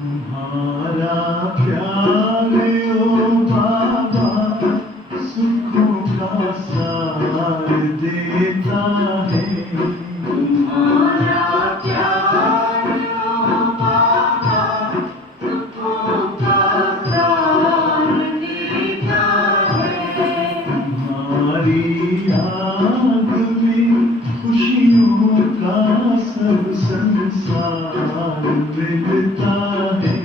तुम्हारा प्यार ओ बाबा सुखों का सार देता है। तुम्हारा प्यार ओ बाबा सुखों का सार देता है। तुम्हारी याद में खुशियों का सब संसार मिलता है।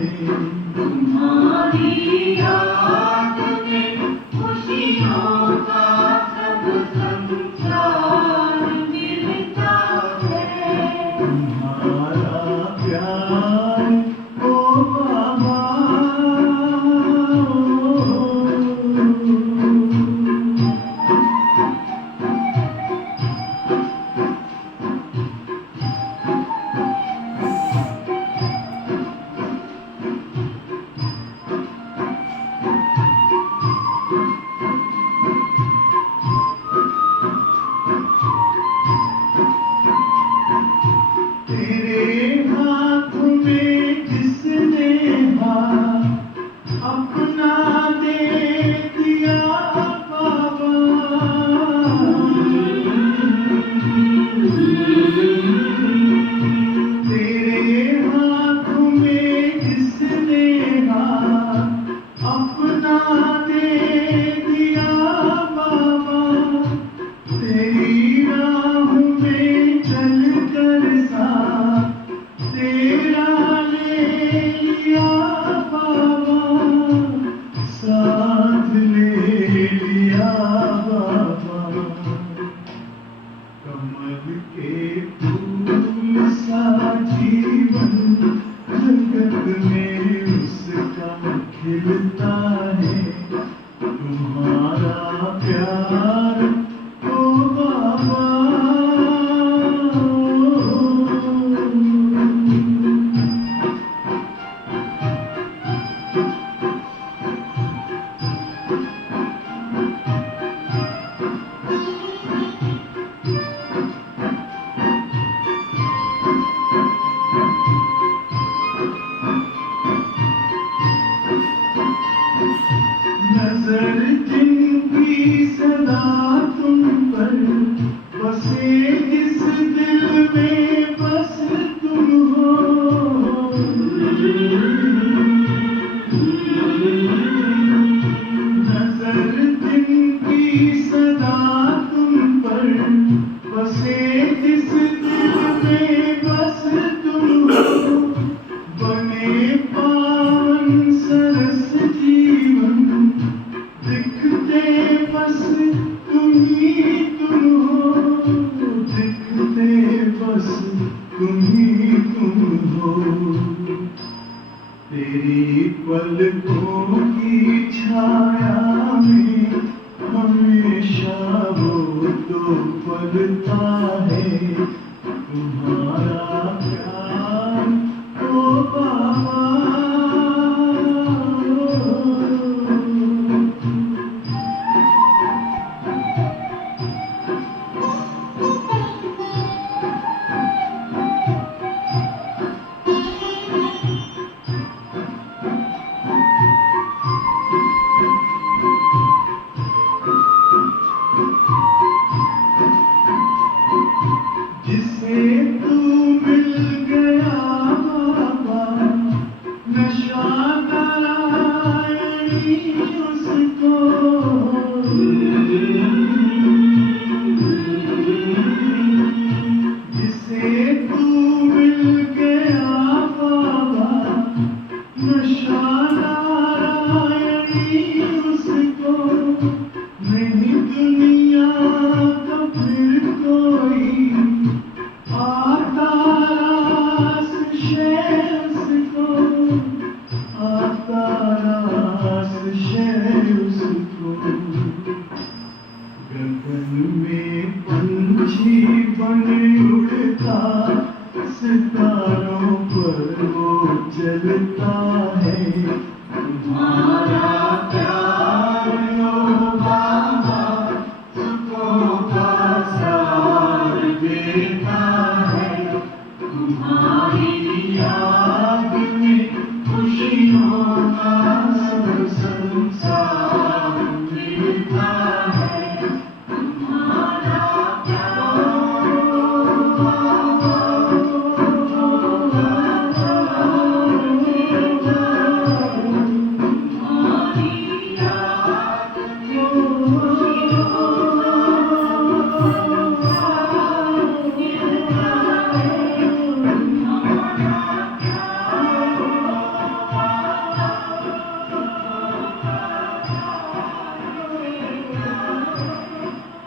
तुम्हारी याद में खुशियों का सब संसार मिलता है। तुम्हारा प्यार ओ बाबा खिलता है तुम्हारा प्यार ओ बाबा। नजर जिनकी सदा तुम पर बसे इस दिल में बस तुम हो। नजर जिनकी सदा तुम पर बसे इस दिल में बस तुम हो। बने पावन सरस जीवन दिखते बस तुम ही तुम हो। दिखते बस तुम ही तुम हो। तेरी पलकों की छाया में हमेशा वो तो पलता है तुम्हारा प्यार ओ बाबा।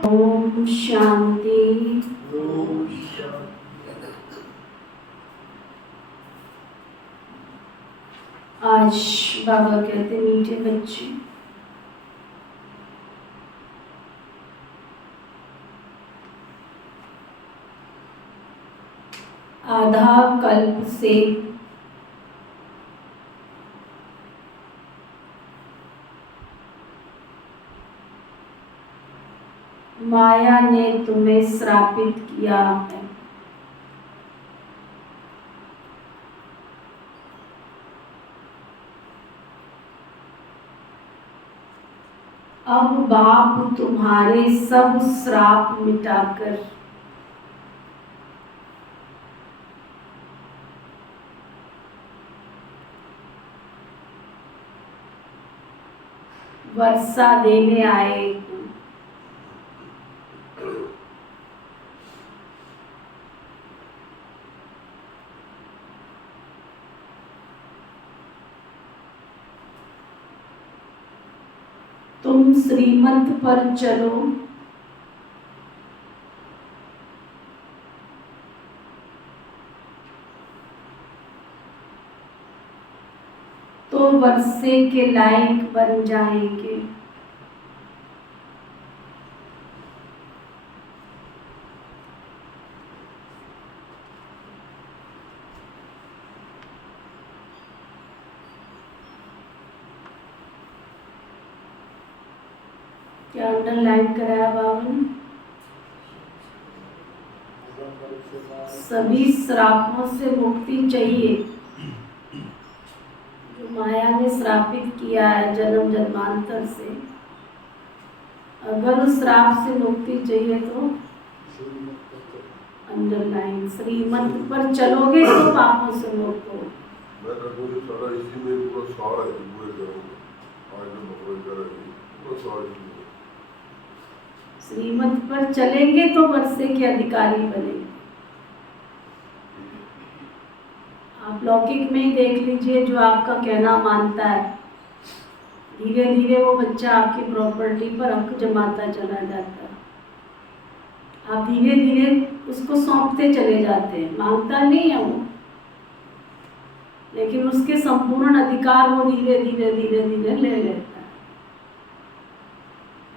ओम शांति। आज बाबा कहते मीठे बच्चे, आधा कल्प से माया ने तुम्हें श्रापित किया है। अब बाप तुम्हारे सब श्राप मिटाकर वर्षा देने आए। तुम श्रीमत पर चलो, तो वर्षे के लायक बन जाएंगे। क्या अंडरलाइन कराया बाबा ने? सभी श्रापों से मुक्ति चाहिए जो माया ने श्रापित किया है जन्म जन्मांतर से। अगर उस श्राप से मुक्ति चाहिए तो अंडरलाइन, श्रीमत पर चलोगे तो पापों से मुक्त हो। श्रीमत पर चलेंगे तो वर्षे के अधिकारी बनेंगे। आप लौकिक में ही देख लीजिए, जो आपका कहना मानता है धीरे धीरे वो बच्चा आपकी प्रॉपर्टी पर हक जमाता चला जाता है। आप धीरे धीरे उसको सौंपते चले जाते हैं, मांगता नहीं है वो, लेकिन उसके संपूर्ण अधिकार वो धीरे धीरे धीरे धीरे ले लेता है।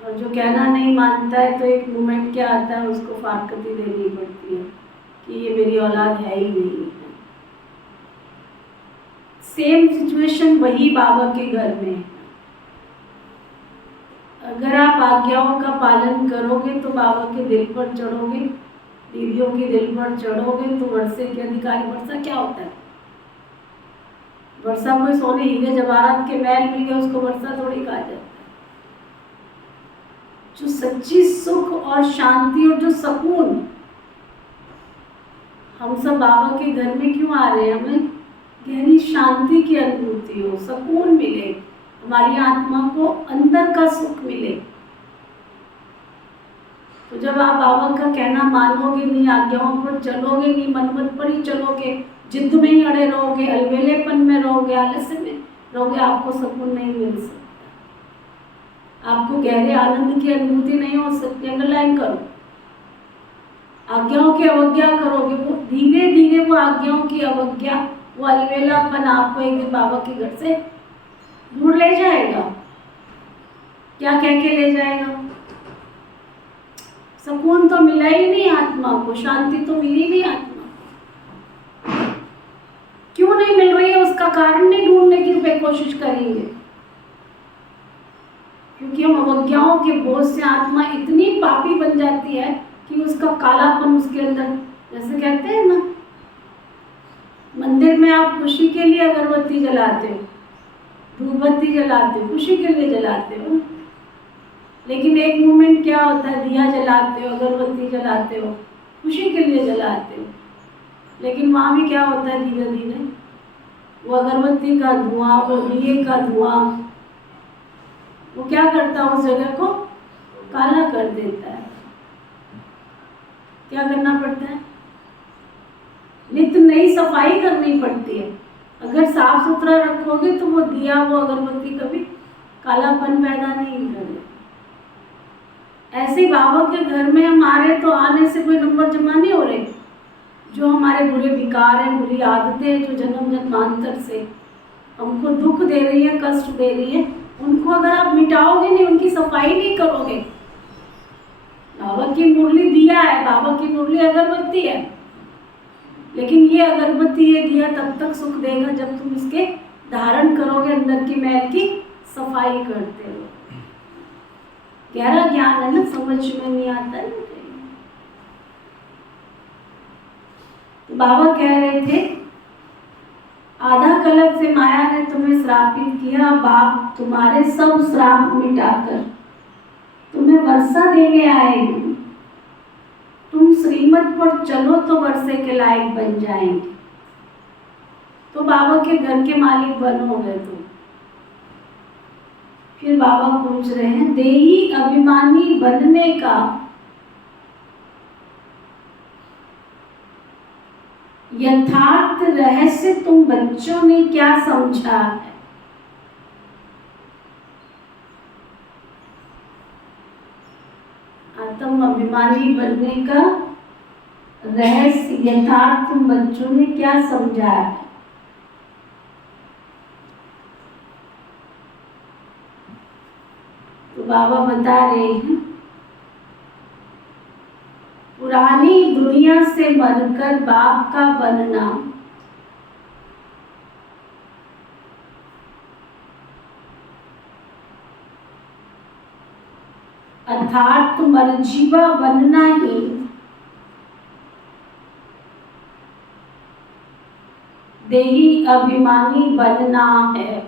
और जो कहना नहीं मानता है तो एक मोमेंट क्या आता है, उसको फाटकती देनी पड़ती है कि ये मेरी औलाद है ही नहीं है। सेम सिचुएशन वही बाबा के घर में है। अगर आप आज्ञाओं का पालन करोगे तो बाबा के दिल पर चढ़ोगे, दीदियों के दिल पर चढ़ोगे तो वर्षे के अधिकारी। वर्षा क्या होता है? वर्षा कोई सोने हीरे जवाहरात के महल मिल गया उसको वर्षा थोड़ी कहा जाता है। जो सच्ची सुख और शांति और जो सुकून, हम सब बाबा के घर में क्यों आ रहे हैं? हमें गहरी शांति की अनुभूति हो, सुकून मिले, हमारी आत्मा को अंदर का सुख मिले। तो जब आप बाबा का कहना मानोगे नहीं, आज्ञाओं पर चलोगे नहीं, मनमत पर ही चलोगे, जिद में ही अड़े रहोगे, अलबेलेपन में रहोगे, आलस्य में रहोगे, आपको सुकून नहीं मिल सकता। आपको गहरे आनंद की अनुभूति नहीं हो सकती। अंडरलाइन करो, आज्ञाओं की अवज्ञा करोगे, वो धीरे धीरे वो आज्ञाओं की अवज्ञा, वो अलबेलापन आपको एक दिन बाबा के घर से दूर ले जाएगा। क्या कह के ले जाएगा? सुकून तो मिला ही नहीं आत्मा को, शांति तो मिली नहीं आत्मा को। क्यों नहीं मिल रही है? उसका कारण नहीं ढूंढने की कोशिश करेंगे, क्योंकि हम अवज्ञाओं के बोझ से आत्मा इतनी पापी बन जाती है कि उसका कालापन उसके अंदर, जैसे कहते हैं ना, मंदिर में आप खुशी के लिए अगरबत्ती जलाते हो, धूपबत्ती जलाते हो, खुशी के लिए जलाते हो, लेकिन एक मोमेंट क्या होता है, दिया जलाते हो, अगरबत्ती जलाते हो, खुशी के लिए जलाते हो, लेकिन वहाँ भी क्या होता है, धीरे धीरे वो अगरबत्ती का धुआं, वो दिए का धुआं, वो क्या करता है, उस जगह को काला कर देता है। क्या करना पड़ता है? नित्य नई सफाई करनी पड़ती है। अगर साफ सुथरा रखोगे तो वो दिया, वो अगरबत्ती कभी कालापन पैदा नहीं करेगा। ऐसे बाबा के घर में हमारे तो आने से कोई नंबर जमा नहीं हो रहे। जो हमारे बुरे विकार हैं, बुरी आदतें हैं, जो जन्म जन्मांतर से हमको दुख दे रही है, कष्ट दे रही है, उनको अगर आप मिटाओगे नहीं, उनकी सफाई नहीं करोगे। बाबा की मुरली दिया है, बाबा की मुरली अगरबत्ती है, लेकिन ये अगरबत्ती, ये दिया तब तक सुख देगा जब तुम इसके धारण करोगे, अंदर की मैल की सफाई करते हो। गहरा ज्ञान है ना, समझ में नहीं आता है। तो बाबा कह रहे थे, आधा कल्प से माया ने तुम्हें श्रापित किया, बाप तुम्हारे सब श्राप मिटाकर तुम्हें वर्षा देने आएगी। तुम श्रीमत पर चलो तो वर्षे के लायक बन जाएंगे। तो बाबा के घर के मालिक बनोगे तुम। फिर बाबा पूछ रहे हैं, देही अभिमानी बनने का यथार्थ रहस्य तुम बच्चों ने क्या समझा है? आत्म अभिमानी बनने का रहस्य यथार्थ तुम बच्चों ने क्या समझा है? तो बाबा बता रहे हैं, पुरानी दुनिया से मरकर बाप का बनना अर्थात मरजीवा बनना ही देही अभिमानी बनना है।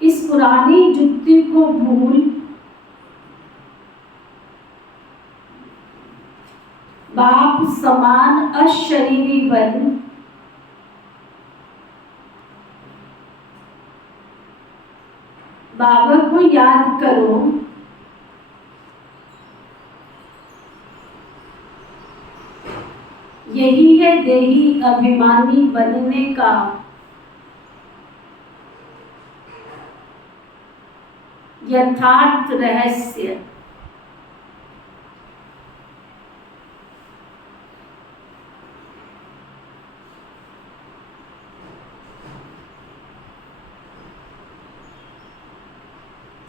इस पुरानी जुत्ती को भूल बाप समान अशरीरी बन बाबा को याद करो। यही है देही अभिमानी बनने का यथार्थ रहस्य।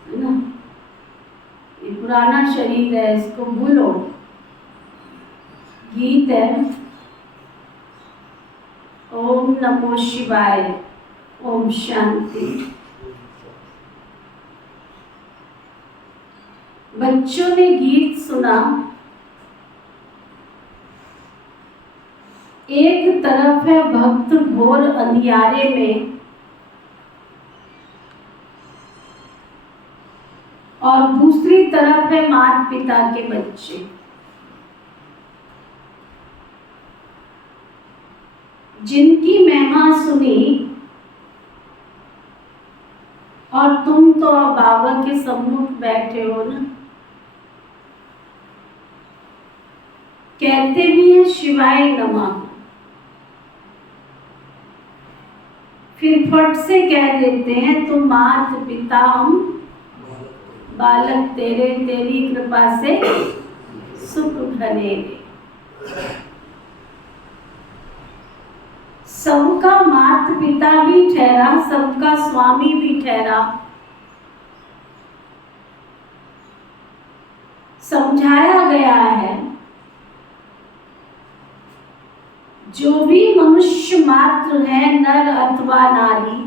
है ना, ये पुराना शरीर है, इसको भूलो। गीत है, ओम नमो शिवाय, ओम शांति। बच्चों ने गीत सुना। एक तरफ है भक्त घोर अंधियारे में और दूसरी तरफ है माता पिता के बच्चे। जिनकी महिमा सुनी और तुम तो बाबा के सम्मुख बैठे हो ना, कहते भी हैं शिवाय नमः, फिर फट से कह देते हैं तुम मात पिता हम बालक तेरे, तेरी कृपा से सुख घनेरे। सबका मात पिता भी ठहरा, सबका स्वामी भी ठहरा। समझाया गया है जो भी मनुष्य मात्र है, नर अथवा नारी,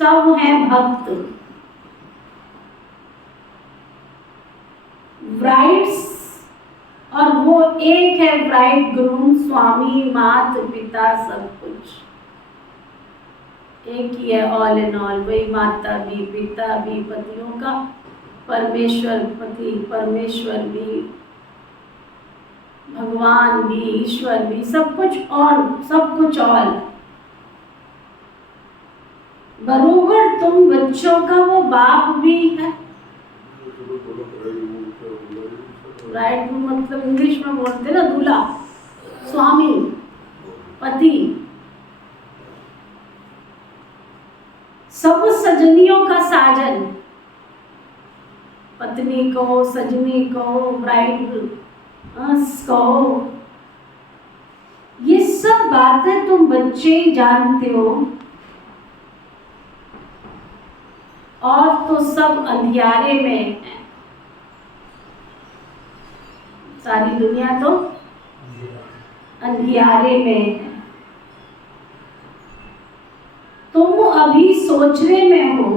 सब हैं भक्त। ब्राइड्स, और वो एक है ब्राइड ग्रूम, स्वामी, माता पिता, सब कुछ एक ही है, ऑल इन ऑल। वही माता भी, पिता भी, पतियों का परमेश्वर, पति परमेश्वर भी, भगवान भी, ईश्वर भी, सब कुछ ऑल, सब कुछ ऑल। बरोबर तुम बच्चों का वो बाप भी है। ब्राइड मतलब इंग्लिश में बोलते ना दूल्हा, स्वामी, पति। सब सजनियों का साजन, पत्नी कहो, सजनी कहो, ब्राइड कहो, ये सब बातें तुम बच्चे ही जानते हो। और तो सब अंधियारे में है, सारी दुनिया तो अंधियारे में है। तुम अभी सोचने में हो,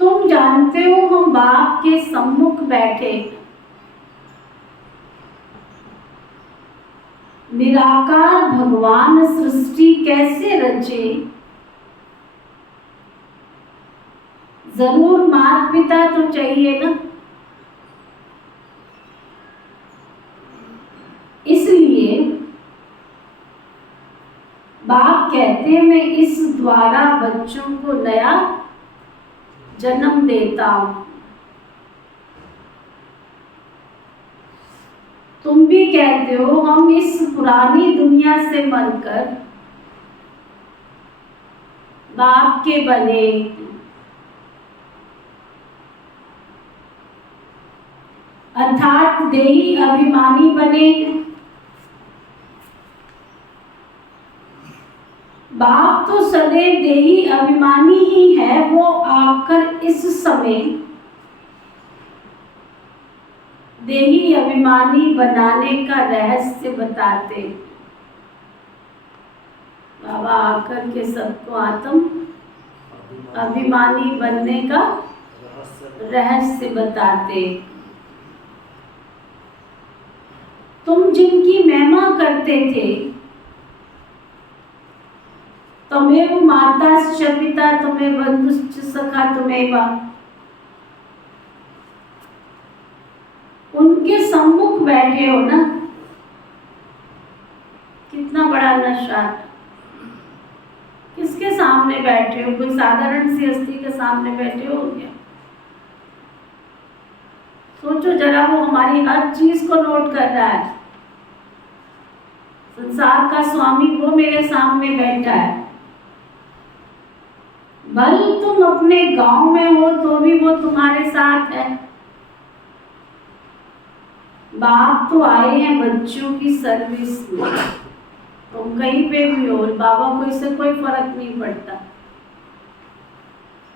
तुम जानते हो हम बाप के सम्मुख बैठे, निराकार भगवान सृष्टि कैसे रचे। जरूर माता पिता तो चाहिए ना, इसलिए बाप कहते हैं मैं इस द्वारा बच्चों को नया जन्म देता हूं। तुम भी कहते हो हम इस पुरानी दुनिया से मरकर बाप के बने। अर्थात देही अभिमानी बने। बाप तो सदैव देही अभिमानी ही है, वो आकर इस समय देही अभिमानी बनाने का रहस्य बताते। बाबा आकर के सबको आत्म अभिमानी बनने का रहस्य बताते। तुम जिनकी महिमा करते थे, त्वमेव माताश्च पिता त्वमेव बन्धुश्च सखा त्वमेव, उनके सम्मुख बैठे हो ना। कितना बड़ा नशा। किसके सामने बैठे हो? कोई साधारण सी हस्ती के सामने बैठे हो क्या? सोचो जरा, वो हमारी हर चीज को नोट कर रहा है। संसार का स्वामी वो मेरे सामने बैठा है। भल तुम अपने गांव में हो तो भी वो तुम्हारे साथ है। बाप तो आए हैं बच्चों की सर्विस में। तुम कहीं पे भी हो, बाबा को इससे कोई फर्क नहीं पड़ता।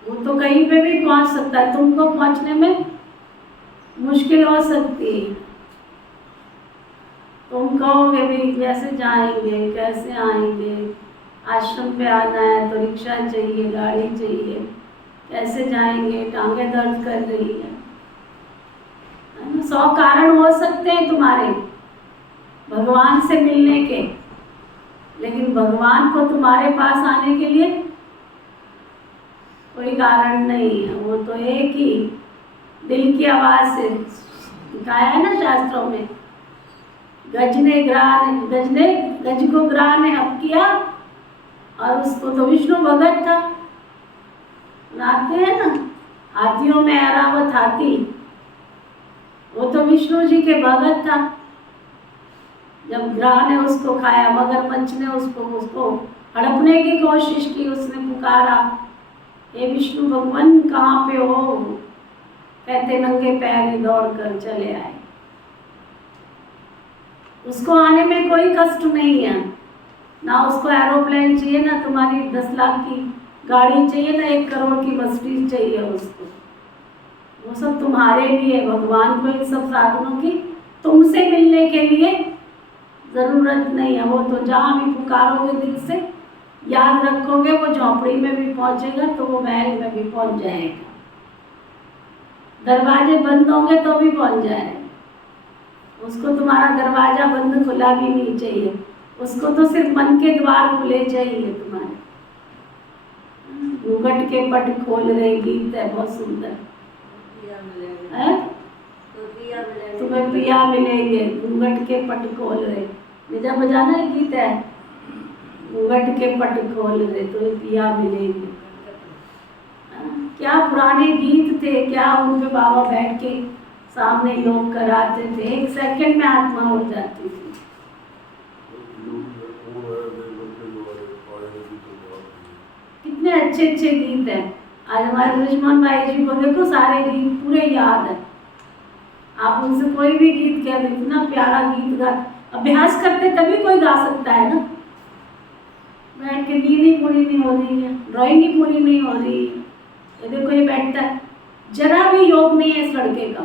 वो तो कहीं पे भी पहुंच सकता है, तुमको पहुंचने में मुश्किल हो सकती है। तुम कहोगे भी कैसे जाएंगे, कैसे आएंगे, आश्रम पे आना है तो रिक्शा चाहिए, गाड़ी चाहिए, कैसे जाएंगे, टांगे दर्द कर रही है ना। 100 कारण हो सकते हैं तुम्हारे भगवान से मिलने के, लेकिन भगवान को तुम्हारे पास आने के लिए कोई कारण नहीं है। वो तो एक ही दिल की आवाज से कहा है ना शास्त्रों में, गज को ग्राह ने हप किया। और उसको तो विष्णु भगत था, सुनाते हैं ना, हाथियों में ऐरावत हाथी, वो तो विष्णु जी के भगत था। जब ग्राह ने उसको खाया, मगरमच्छ ने उसको हड़पने की कोशिश की, उसने पुकारा, हे विष्णु भगवान कहाँ पे हो? कहते नंगे पैर ही दौड़ कर चले आए। उसको आने में कोई कष्ट नहीं है ना। उसको एरोप्लेन चाहिए ना, तुम्हारी 10 लाख की गाड़ी चाहिए ना, 1 करोड़ की मर्सिडीज चाहिए उसको। वो सब तुम्हारे लिए, भगवान को इन सब साधनों की तुमसे मिलने के लिए जरूरत नहीं है। वो तो जहाँ भी पुकारोगे दिल से, याद रखोगे, वो झोपड़ी में भी पहुंचेगा तो वो महल में भी पहुंच जाएगा। दरवाजे बंद होंगे तो भी पहुंच जाएगा। उसको तुम्हारा दरवाजा बंद खुला भी नहीं चाहिए, उसको तो सिर्फ मन के द्वार खुले चाहिए तुम्हारे। घूंघट के पट खोल रहे गीत है बहुत सुंदर है। तुम्हें पिया मिलेंगे, घूंघट के पट खोल रहे, निजा बजाना है गीत है। घूंघट के पट खोल रहे तो पिया मिलेंगे। क्या पुराने गीत थे, क्या उन पे बाबा बैठ के सामने योग कराते थे, 1 सेकंड में आत्मा उड़ जाती थी। कितने अच्छे अच्छे गीत हैं। आज हमारे ब्रिजमोहन भाई जी को देखो, सारे गीत पूरे याद है। आप उनसे कोई भी गीत कह दो, इतना प्यारा गीत गा, अभ्यास करते तभी कोई गा सकता है ना। बैठ के नींद ही पूरी नहीं हो रही है, ड्राइंग ही पूरी नहीं हो रही है, ये देखो ये बैठता है, जरा भी योग नहीं है इस लड़के का,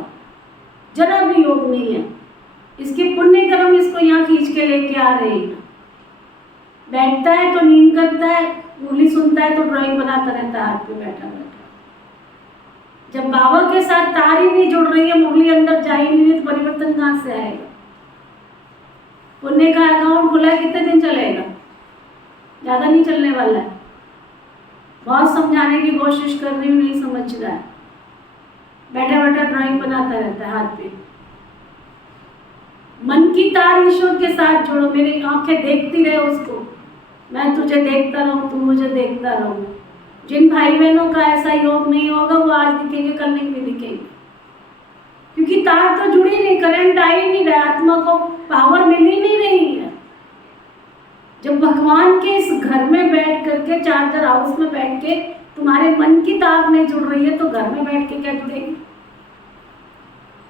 जरा भी योग नहीं है। इसके पुण्य कर्म इसको यहाँ खींच के लेके आ रहे हैं। बैठता है तो नींद करता है, मुरली सुनता है तो ड्राइंग बनाता रहता है हाथ पे बैठा बैठा। जब बाबा के साथ तार ही नहीं जुड़ रही है, मुरली अंदर जा ही नहीं रही, तो परिवर्तन कहाँ से आएगा। पुण्य का अकाउंट खुला है, कितने दिन चलेगा, ज्यादा नहीं चलने वाला है। बहुत समझाने की कोशिश कर रही हूँ, नहीं समझ रहा है, बैठा बैठा ड्राइंग बनाता रहता है हाथ पे। मन की तार ईश्वर के साथ जोड़ो, मेरी आंखें देखती रहे उसको, मैं तुझे देखता रहूं, तू मुझे देखता रहो। जिन भाई बहनों का ऐसा योग नहीं होगा वो आज दिखेंगे, कल नहीं भी दिखेंगे, क्योंकि तार तो जुड़ी नहीं, करंट आ ही नहीं रहा, आत्मा को पावर मिल ही नहीं रही है। जब भगवान के इस घर में बैठ करके, चार्जर हाउस में बैठ के तुम्हारे मन की तार नहीं जुड़ रही है, तो घर में बैठ के क्या जुड़ेगी।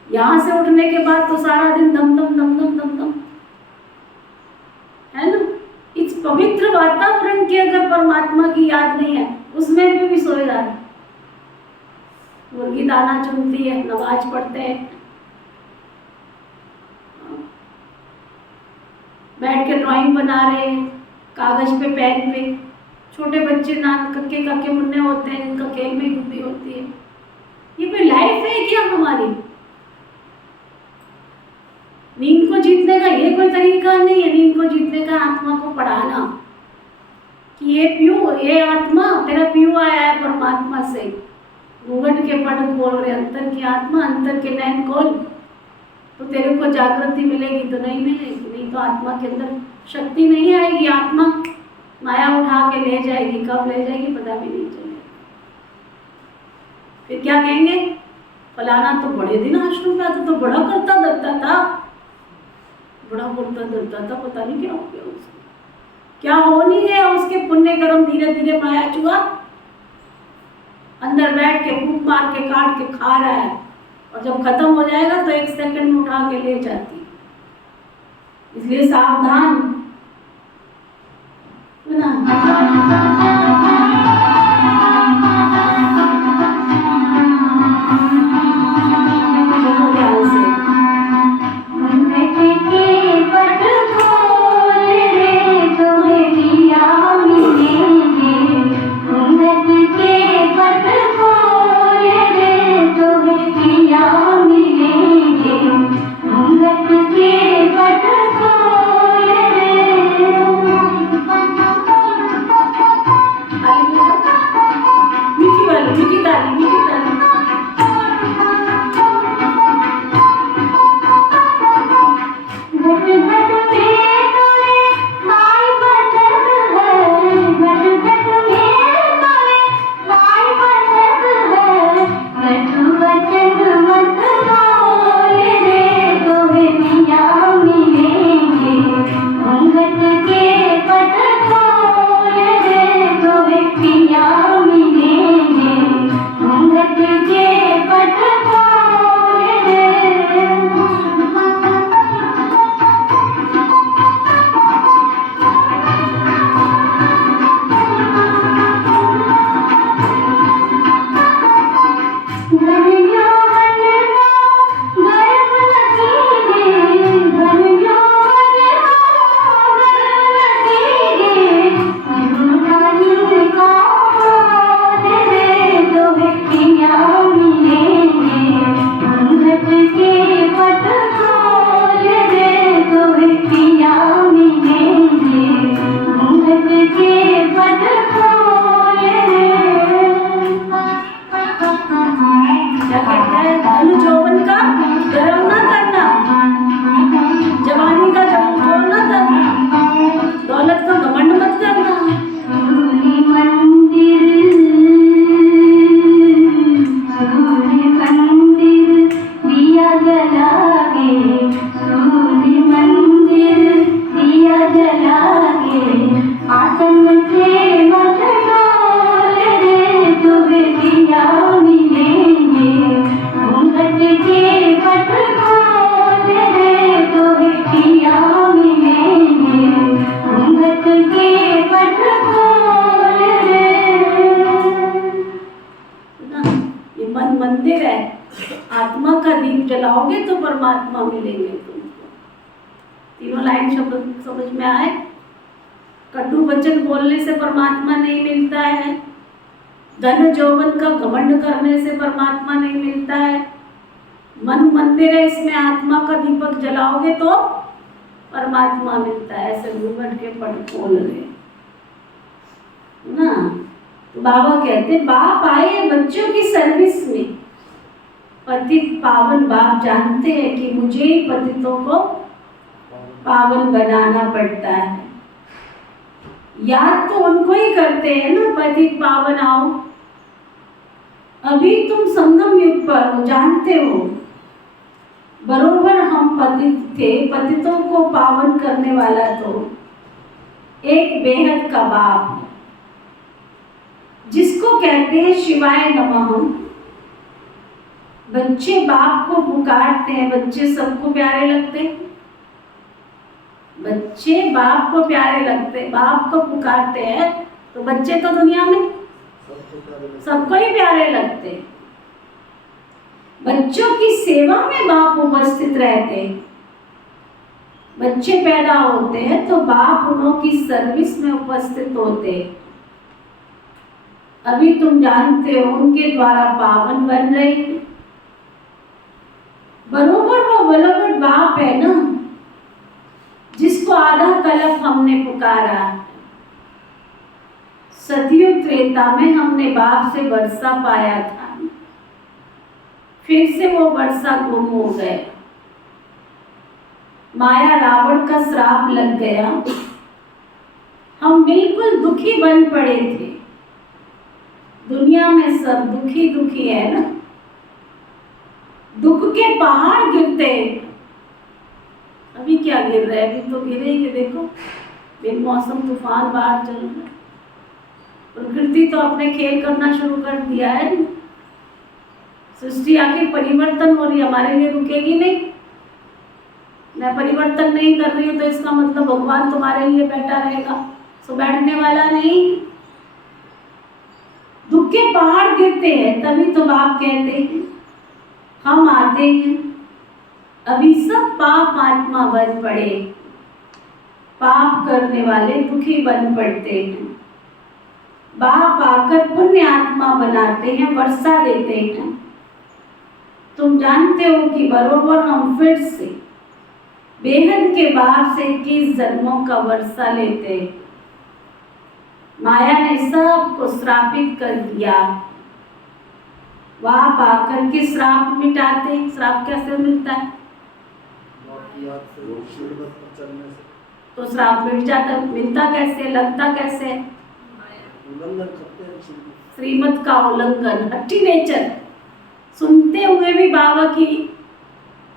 यहां से उठने के बाद तो सारा दिन दम दम दम दम दम दम, है ना। इस पवित्र वातावरण की अगर परमात्मा की याद नहीं है, उसमें भी सोए जा रहे, मुर्गी दाना चुनती है, नमाज पढ़ते हैं, बैठ के ड्राइंग बना रहे हैं कागज पे, पेन पे। छोटे बच्चे नान कक्के कक्के मुन्ने होते हैं, इनका खेल में बुद्धि होती है। ये कोई लाइफ है क्या हमारी। नींद को जीतने का ये कोई तरीका नहीं है। नींद को जीतने का आत्मा को पढ़ाना कि ये आत्मा तेरा पीयू आया है परमात्मा से। घूंघट के पट खोल रहे, अंतर की आत्मा, अंतर के नैन खोल, तो तेरे को जागृति मिलेगी, तो नहीं मिलेगी, नहीं तो आत्मा के अंदर शक्ति नहीं आएगी। आत्मा माया उठा के ले जाएगी, कब ले जाएगी पता भी नहीं चलेगा। फिर क्या कहेंगे, फलाना तो बड़े दिन आश्रम में आता, तो बड़ा करता धरता था, बड़ा बोलता धरता था, पता नहीं क्या हो गया उसको, क्या हो नहीं गया उसके पुण्य कर्म, धीरे धीरे माया चुहा अंदर बैठ के फूक मार के काट के खा रहा है, और जब खत्म हो जाएगा तो 1 सेकंड में उठा के ले जाती है। इसलिए सावधान मिलेंगे मन मंदिर है, आत्मा का दीप जलाओगे तो परमात्मा मिलेंगे तुमको। तीनों लाइन समझ में आए? कटु वचन बोलने से परमात्मा नहीं मिलता है, धन जौवन का घमंड करने से परमात्मा नहीं मिलता है। मन मंदिर है, इसमें आत्मा का दीपक जलाओगे तो परमात्मा मिलता है। ऐसे घूंघट के पट खोल रहे ना। तो बाबा कहते बाप आए बच्चों की सर्विस में। पतित पावन बाप जानते हैं कि मुझे ही पतितों को पावन बनाना पड़ता है। याद तो उनको ही करते हैं ना, पतित पावन आओ। अभी तुम संगम युग पर हो, जानते हो बरोबर हम पतित थे। पतितों को पावन करने वाला तो एक बेहद का बाप है, जिसको कहते हैं शिवाय नमः। बच्चे बाप को पुकारते हैं, बच्चे सबको प्यारे लगते हैं। बच्चे बाप को प्यारे लगते, बाप को पुकारते हैं तो बच्चे तो दुनिया में सबको ही प्यारे लगते। बच्चों की सेवा में बाप उपस्थित रहते। बच्चे पैदा होते हैं तो बाप उन्हों की सर्विस में उपस्थित होते। अभी तुम जानते हो उनके द्वारा पावन बन रहे हैं। बरोबर वो बलोबट बाप है ना, जिसको आधा कल्प हमने पुकारा। सतयुग त्रेता में हमने बाप से वर्षा पाया था, फिर से वो वर्षा गुम हो गया। माया रावण का श्राप लग गया, हम बिल्कुल दुखी बन पड़े थे। दुनिया में सब दुखी दुखी है ना, दुख के पहाड़ गिरते। अभी क्या गिर रहा है? अभी तो गिरेंगे, देखो बेमौसम तूफान बाहर चल रहा है। प्रकृति तो अपने खेल करना शुरू कर दिया है। सृष्टि आखिर परिवर्तन हो रही है, हमारे लिए रुकेगी नहीं। मैं परिवर्तन नहीं कर रही हूँ तो इसका मतलब भगवान तुम्हारे लिए बैठा रहेगा, सो बैठने वाला नहीं। दुख के पहाड़ गिरते हैं, तभी तो बाप कहते हैं हम आते हैं। अभी सब पाप आत्मा बन पड़े, पाप करने वाले दुखी बन पड़ते हैं। बाप आकर पुण्य आत्मा बनाते हैं, वर्षा देते हैं। तुम जानते हो कि बरोबर हम फिर से बेहद के बाप से 21 जन्मों का वर्षा लेते। माया ने सबको श्रापित कर दिया, बाप आकर के श्राप मिटाते। श्राप कैसे मिलता है? तो श्राप मिट जाता, मिलता कैसे, लगता कैसे? श्रीमत का उल्लंघन, हट्टी नेचर। सुनते हुए भी बाबा की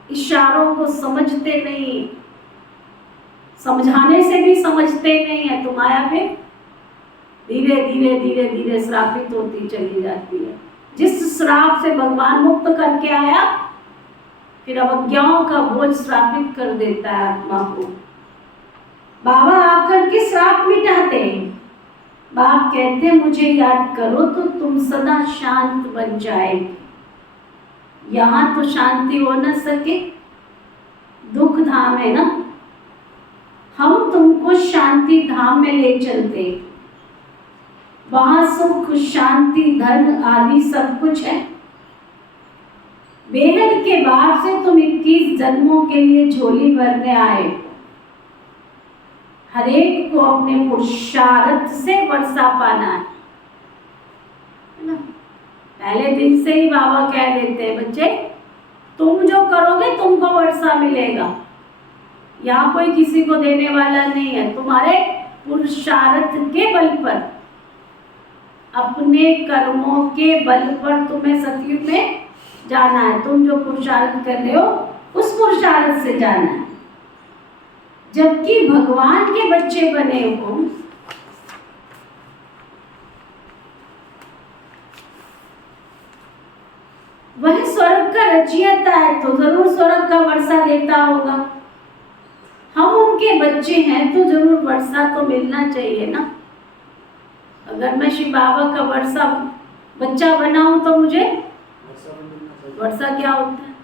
इशारों को समझते नहीं, समझाने से भी समझते नहीं है, तो माया फिर धीरे धीरे धीरे धीरे श्रापित होती चली जाती है। जिस श्राप से भगवान मुक्त करके आया, फिर अवज्ञाओं का बोझ श्रापित कर देता है आत्मा को। बाबा आकर के श्राप मिटाते हैं। बाप कहते मुझे याद करो तो तुम सदा शांत बन जाएगी। यहाँ तो शांति हो न सके, दुख धाम है ना, हम तुमको शांति धाम में ले चलते। वहाँ सुख शांति धन आदि सब कुछ है। बेहद के बाद से तुम 21 जन्मों के लिए झोली भरने आए। हर एक को अपने पुरुषार्थ से वर्षा पाना है ना। पहले दिन से ही बाबा कह देते हैं बच्चे तुम जो करोगे तुमको वर्षा मिलेगा। यहाँ कोई किसी को देने वाला नहीं है, तुम्हारे पुरुषार्थ के बल पर, अपने कर्मों के बल पर तुम्हें सतयुग में जाना है। तुम जो पुरुषार्थ कर रहे हो उस पुरुषार्थ से जाना है। जबकि भगवान के बच्चे बने हो, वह स्वर्ग का रचयिता है तो जरूर स्वर्ग का वर्षा देता होगा। हम उनके बच्चे हैं तो जरूर वर्षा तो मिलना चाहिए ना। अगर मैं शिव बाबा का वर्षा बच्चा बना हूं तो मुझे वर्षा क्या होता है?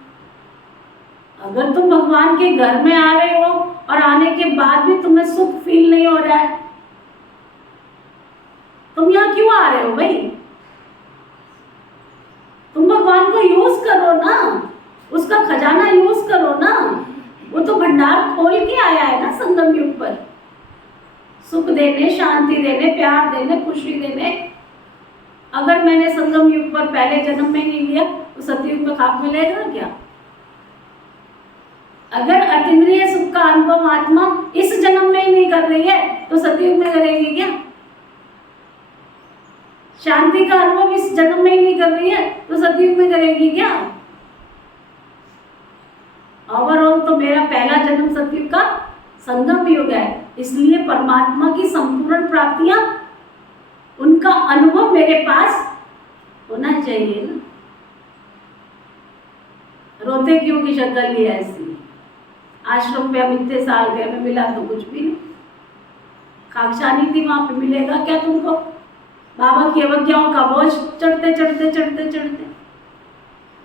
अगर तुम भगवान के घर में आ रहे हो और आने के बाद भी तुम्हें सुख फील नहीं हो रहा है, तुम यहाँ क्यों आ रहे हो भाई? तुम भगवान को यूज करो ना, उसका खजाना यूज करो ना। वो तो भंडार खोल के आया है ना संगम युग पर, सुख देने, शांति देने, प्यार देने, खुशी देने। अगर मैंने संगम युग पर पहले जन्म में नहीं लिया तो सतयुग में खाक मिलेगा क्या? अगर अतीन्द्रिय सुख का अनुभव आत्मा इस जन्म में ही नहीं कर रही है तो सतयुग में करेगी क्या? शांति का अनुभव इस जन्म में ही नहीं कर रही है तो सतयुग में करेगी क्या? ओवरऑल तो मेरा पहला जन्म सतयुग का संगम युग है, इसलिए परमात्मा की संपूर्ण प्राप्तियां, उनका अनुभव मेरे पास होना चाहिए ना। रोते क्यों की शक्ल ही ऐसी? आश्रम पे हम इतने साल गए, में मिला तो कुछ भी नहीं। खाकशानी थी, वहां पे मिलेगा क्या तुमको? बाबा की अवज्ञाओं का बोझ चढ़ते चढ़ते चढ़ते चढ़ते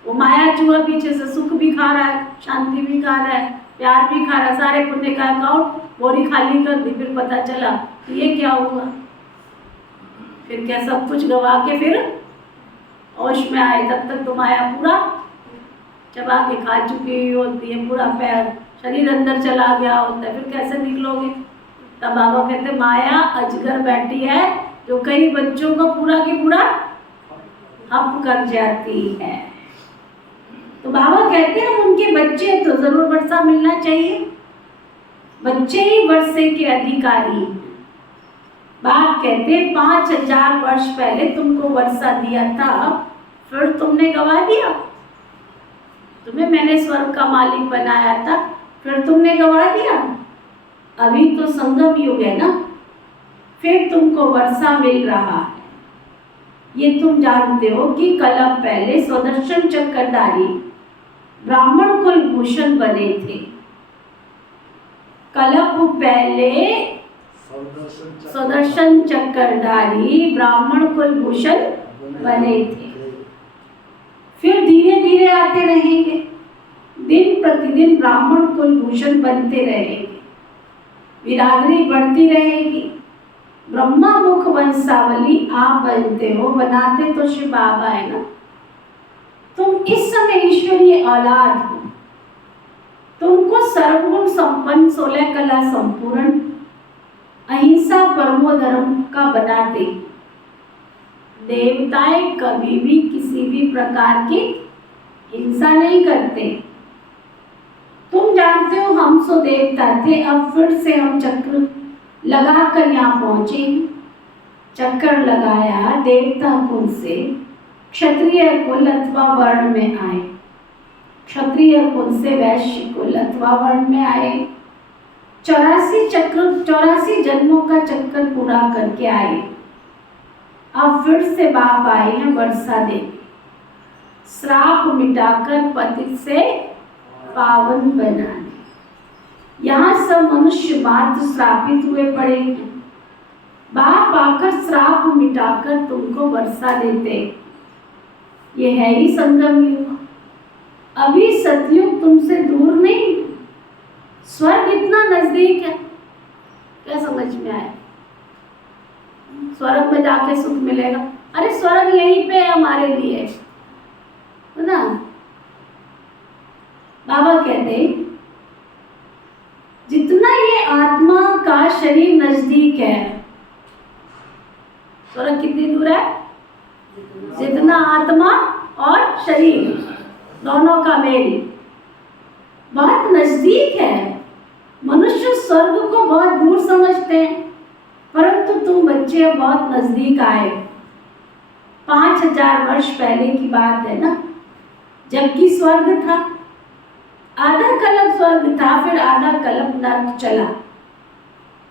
वो माया चूहा पीछे से सुख भी खा रहा है, शांति भी खा रहा है, प्यार भी खा रहा है, सारे पुण्य का अकाउंट बोरी खाली कर दी। फिर पता चला ये क्या हुआ, फिर क्या सब कुछ गवा के फिर होश में आए, तब तक तो माया पूरा चबा के खा चुकी हुई होती है, पूरा पैर शरीर अंदर चला गया होता है। फिर कैसे निकलोगे? तब बाबा कहते माया अजगर बैठी है जो कई बच्चों को पूरा की पूरा हप कर जाती है। तो बाबा कहते हैं हम उनके बच्चे, तो जरूर वर्षा मिलना चाहिए। बच्चे ही वर्षे के अधिकारी। बाप कहते 5000 वर्ष पहले तुमको वर्षा दिया था, फिर तुमने गवा दिया। तुम्हें मैंने स्वर्ग का मालिक बनाया था, फिर तुमने गवा दिया। अभी तो संगम युग है ना, फिर तुमको वर्षा मिल रहा है। ये तुम जानते हो कि कलप पहले स्वदर्शन चक्रधारी ब्राह्मण कुलभूषण बने थे। कलप पहले स्वदर्शन चक्रधारी ब्राह्मण कुलभूषण बने थे, फिर धीरे धीरे आते रहेंगे, दिन प्रतिदिन ब्राह्मण कुलभूषण बनते रहेंगे, बिरादरी बढ़ती रहेगी। ब्रह्मा मुख वंशावली आप बनते हो, बनाते तो शिव बाबा है ना। तुम इस समय ईश्वरीय औलाद हो, तुमको सर्वगुण संपन्न, 16 कला संपूर्ण, अहिंसा परमो धर्म का बनाते। देवताएं कभी भी किसी भी प्रकार की हिंसा नहीं करते। तुम जानते हो हम सो देवता थे, अब फिर से हम चक्र लगाकर यहाँ पहुंचे। चक्कर लगाया देवता कुल से क्षत्रिय कुल अथवा वर्ण में आए, क्षत्रिय कुल से वैश्य कुल अथवा वर्ण में आए। 84 जन्मों का चक्कर पूरा करके आए। अब फिर से बाप आए हैं वर्षा देने, श्राप मिटाकर पतित से पावन बनाने। यहाँ सब मनुष्य मात्र श्रापित हुए पड़े हैं। बाप आकर श्राप मिटाकर तुमको वर्षा देते। ये है ही संगम युग। अभी सतयुग तुमसे दूर नहीं, स्वर्ग इतना नजदीक है। क्या समझ में आया? स्वर्ग में जाके सुख मिलेगा? अरे स्वर्ग यहीं पे है हमारे लिए, है ना। बाबा कहते जितना ये आत्मा का शरीर नजदीक है, स्वर्ग कितनी दूर है? जितना आत्मा और शरीर दोनों का मेल बहुत नजदीक है। मनुष्य स्वर्ग को बहुत दूर समझते हैं, परंतु तुम बच्चे बहुत नजदीक आए। 5000 वर्ष पहले की बात है ना, जबकि स्वर्ग था, आधा कल्प स्वर्ग था, फिर आधा कल्प नर्क चला।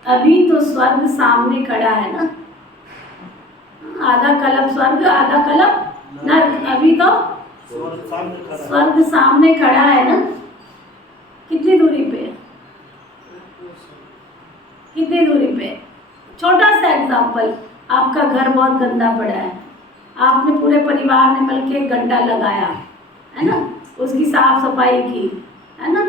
अभी तो स्वर्ग सामने खड़ा है ना, आधा कल्प स्वर्ग आधा कल्प नर्क। अभी तो स्वर्ग सामने खड़ा है ना। कितनी दूरी पे? कितनी दूरी पे? छोटा सा एग्जाम्पल, आपका घर बहुत गंदा पड़ा है, आपने पूरे परिवार ने मिलकर एक घंटा लगाया, है ना, उसकी साफ सफाई की, है ना,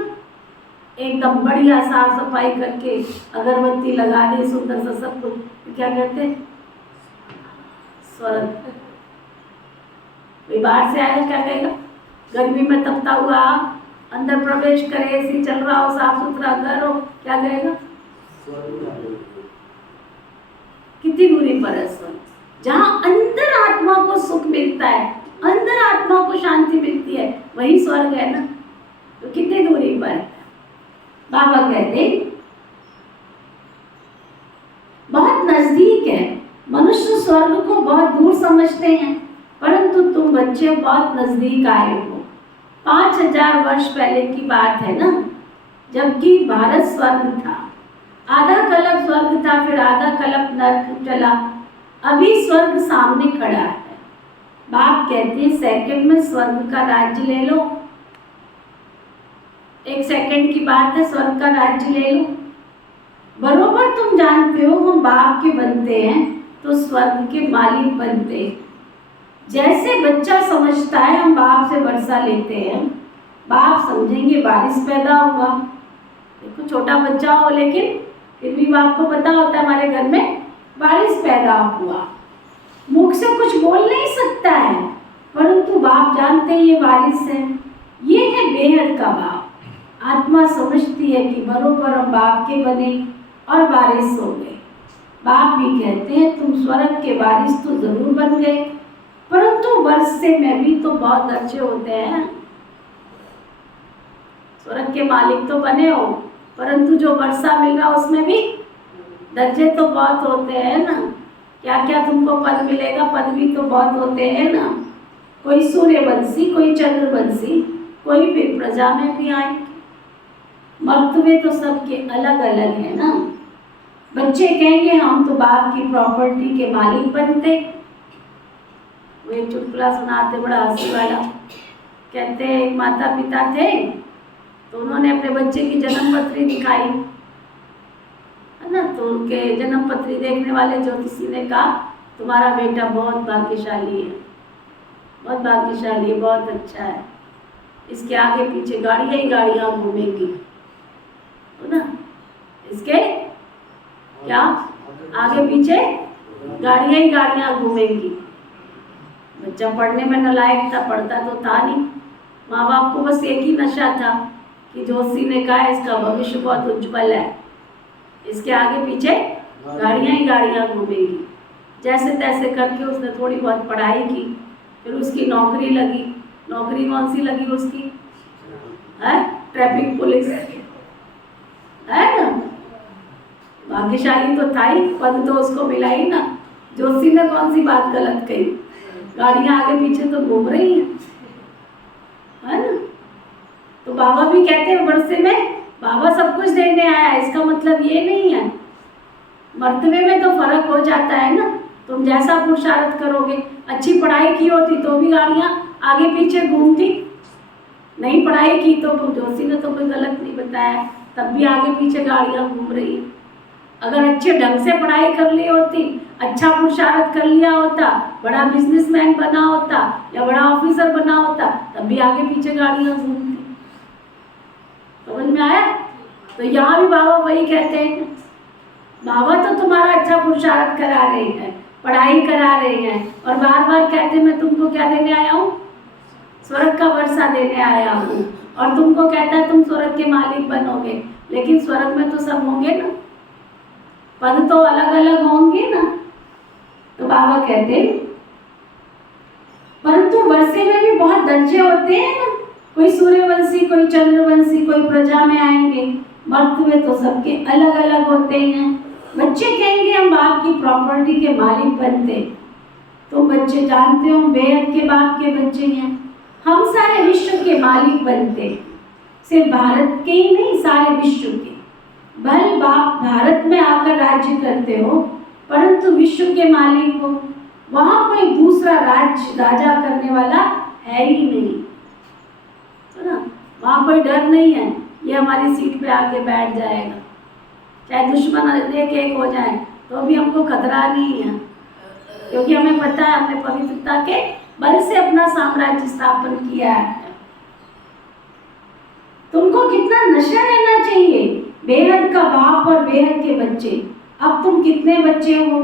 एकदम बढ़िया साफ सफाई करके अगरबत्ती लगा दी सुंदर सा सब कुछ, तो क्या कहते हैं स्वर्ग। कोई बाहर से आएगा क्या कहेगा, गर्मी में तपता हुआ अंदर प्रवेश करे, एसी चल रहा हो, साफ सुथरा घर हो, क्या कहेगा कितनी दूरी पर है स्वर्ग, जहाँ अंदर आत्मा को सुख मिलता है, अंदर आत्मा को शांति मिलती है, वही स्वर्ग है ना। तो कितनी दूरी पर है। बाबा कहते बहुत नजदीक है। मनुष्य स्वर्ग को बहुत दूर समझते हैं, परंतु तुम बच्चे बहुत नजदीक आए हो। 5000 वर्ष पहले की बात है ना, जबकि भारत स्वर्ग था, आधा कल्प स्वर्ग था, फिर आधा कल्प नरक चला, अभी स्वर्ग सामने खड़ा है। बाप कहते हैं सेकंड में स्वर्ग का राज्य ले लो, 1 सेकंड की बात है, स्वर्ग का राज्य ले लो। बरोबर तुम जानते हो हम बाप के बनते हैं तो स्वर्ग के मालिक बनते हैं। जैसे बच्चा समझता है हम बाप से वर्षा लेते हैं, बाप समझेंगे बारिश पैदा हुआ। देखो छोटा बच्चा हो लेकिन फिर भी बाप को पता होता है हमारे घर में बारिश पैदा हुआ। मुख से कुछ बोल नहीं सकता है, परंतु बाप जानते हैं ये बारिश है। ये है बेहद का बाप। आत्मा समझती है कि बरोबर हम बाप के बने और बारिश हो गए। बाप भी कहते हैं तुम स्वर्ग के बारिश तो जरूर बन गए, परंतु वर्षे में भी तो बहुत दर्जे होते हैं। स्वर्ग के मालिक तो बने हो, परंतु जो वर्षा मिल रहा उसमें भी दर्जे तो बहुत होते हैं ना। क्या क्या तुमको पद मिलेगा, पद भी तो बहुत होते हैं ना। कोई सूर्यवंशी, कोई चंद्रवंशी, कोई फिर प्रजा में भी आएंगे। मर्तबे तो सबके अलग अलग है ना। बच्चे कहेंगे हम तो बाप की प्रॉपर्टी के मालिक बनते। वो एक चुटकुला सुनाते बड़ा हंसी वाला। कहते एक माता पिता थे तो उन्होंने अपने बच्चे की जन्म पत्री दिखाई, है ना। तो उनके जन्म पत्री देखने वाले ज्योतिषी ने कहा तुम्हारा बेटा बहुत भाग्यशाली है, बहुत भाग्यशाली है, बहुत अच्छा है। इसके आगे पीछे गाड़ियाँ ही गाड़ियाँ घूमेंगी, है ना। इसके क्या आगे पीछे गाड़ियाँ ही गाड़ियाँ घूमेंगी। बच्चा पढ़ने में नालायक था, पढ़ता तो था नहीं। माँ बाप को बस एक ही नशा था कि जोशी ने कहा इसका भविष्य बहुत उज्जवल है, इसके आगे पीछे गाड़ियाँ ही गाड़ियाँ घूमेंगी। जैसे तैसे करके उसने थोड़ी बहुत पढ़ाई की, फिर उसकी नौकरी लगी। नौकरी कौन सी लगी उसकी, है ट्रैफिक पुलिस, है ना। भाग्यशाली तो था ही, पद तो उसको मिला ही ना। जोशी ने कौन सी बात गलत कही, गाड़ियाँ आगे पीछे तो घूम रही हैं, है ना। तो बाबा भी कहते हैं वर्षे में बाबा सब कुछ देने आया, इसका मतलब ये नहीं है। मर्तबे में तो फर्क हो जाता है ना। तुम जैसा पुरुषार्थ करोगे, अच्छी पढ़ाई की होती तो भी गाड़ियाँ आगे पीछे घूमती, नहीं पढ़ाई की तो जोशी ने तो कोई गलत नहीं बताया, तब भी आगे पीछे गाड़ियाँ घूम रही हैं। अगर अच्छे ढंग से पढ़ाई कर ली होती, अच्छा पुरुषार्थ कर लिया होता, बड़ा बिजनेसमैन बना होता या बड़ा ऑफिसर बना होता, तब भी आगे पीछे गाड़ियाँ घूमती। समझ में आया। तो यहाँ भी बाबा वही कहते हैं, बाबा तो तुम्हारा अच्छा पुरुषार्थ करा रहे हैं, पढ़ाई करा रहे हैं, और बार बार कहते हैं मैं तुमको क्या देने आया हूँ, स्वर्ग का वर्षा देने आया हूँ। और तुमको कहता है तुम स्वर्ग के मालिक बनोगे, लेकिन स्वर्ग में तो सब होंगे ना, पद तो अलग अलग होंगे ना। तो बाबा कहते हैं परंतु वर्षे में भी बहुत दर्जे होते हैं ना। कोई सूर्यवंशी, कोई चंद्रवंशी, कोई प्रजा में आएंगे। मर्तबे तो सबके अलग अलग होते हैं। बच्चे कहेंगे हम बाप की प्रॉपर्टी के मालिक बनते। तो बच्चे जानते हो बेहद के बाप के बच्चे हैं, हम सारे विश्व के मालिक बनते। सिर्फ भारत के ही नहीं, सारे विश्व के। भले बाप भारत में आकर राज्य करते हो, परंतु विश्व के मालिक हो। वहाँ कोई दूसरा राज्य राजा करने वाला है ही नहीं, है ना। वहाँ कोई डर नहीं है ये हमारी सीट पे आके बैठ जाएगा, चाहे दुश्मन एक एक हो जाए तो भी हमको खतरा नहीं है, क्योंकि हमें पता है हमने पवित्रता के बल से अपना साम्राज्य स्थापन किया है। तुमको कितना नशा लेना चाहिए, बेहद का बाप और बेहद के बच्चे। अब तुम कितने बच्चे हो,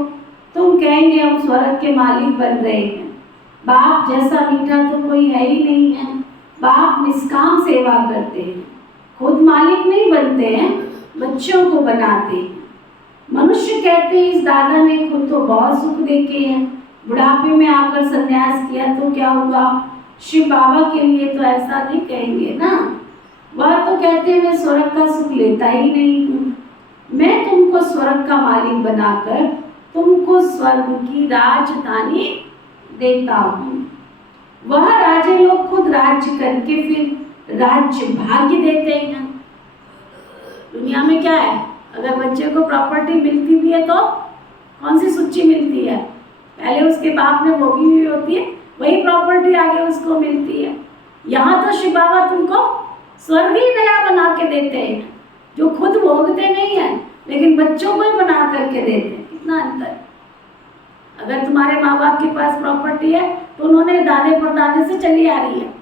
तुम कहेंगे हम स्वर्ग के मालिक बन रहे हैं। बाप जैसा मीठा तो कोई है ही नहीं है। बाप निष्काम सेवा करते हैं, खुद मालिक नहीं बनते हैं, बच्चों को बनाते हैं। मनुष्य कहते हैं इस दादा ने खुद तो बहुत सुख देखे हैं, बुढ़ापे में आकर संन्यास किया तो क्या हुआ। शिव बाबा के लिए तो ऐसा नहीं कहेंगे ना, वह तो कहते हैं मैं स्वर्ग का सुख लेता ही नहीं हूँ। मैं तुमको स्वर्ग का मालिक बनाकर तुमको स्वर्ग की राजधानी देता हूँ। वह राजे लोग खुद राज्य करके फिर राज्य भाग्य देते हैं। दुनिया में क्या है, अगर बच्चे को प्रॉपर्टी मिलती भी है तो कौन सी सूची मिलती है, पहले उसके बाप ने भोगी हुई होती है, वही प्रॉपर्टी आगे उसको मिलती है। यहाँ तो शिव बाबा तुमको स्वर्ग ही नया बना के देते हैं, जो खुद भोगते नहीं है लेकिन बच्चों को ही बना करके देते हैं। कितना अंतर। अगर तुम्हारे माँ बाप के पास प्रॉपर्टी है तो उन्होंने दादे परदादे से चली आ रही है,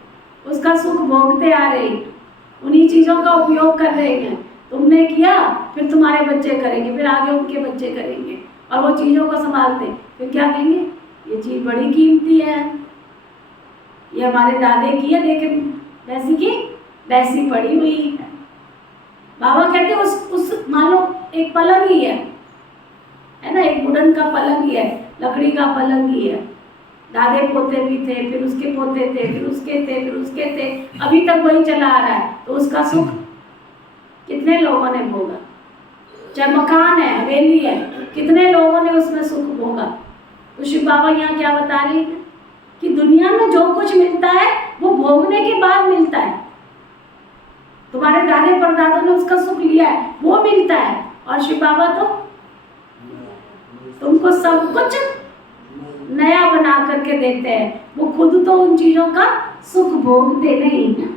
उसका सुख भोगते आ रहे हैं, उन्हीं चीज़ों का उपयोग कर रहे हैं। तुमने किया, फिर तुम्हारे बच्चे करेंगे, फिर आगे उनके बच्चे करेंगे, और वो चीज़ों को संभालते, फिर क्या कहेंगे, ये चीज़ बड़ी कीमती है, ये हमारे दादे की है लेकिन वैसी की वैसी पड़ी हुई है। बाबा कहते उस मान लो एक पलंग ही है ना, एक वुडन का पलंग ही है, लकड़ी का पलंग ही है। दादे पोते भी थे, फिर उसके पोते थे, फिर उसके थे, फिर उसके थे, अभी तक वही चला आ रहा है। तो उसका सुख कितने लोगों ने भोगा। चाहे मकान है, हवेली है, कितने लोगों ने उसमें सुख भोगा। तो शिव बाबा यहाँ क्या बता रही है कि दुनिया में जो कुछ मिलता है वो भोगने के बाद मिलता है। तुम्हारे दादे परदादों ने उसका सुख लिया है, वो मिलता है, और शिव बाबा तो तुमको सब कुछ नया बना करके देते हैं। वो खुद तो उन चीजों का सुख भोगते नहीं है।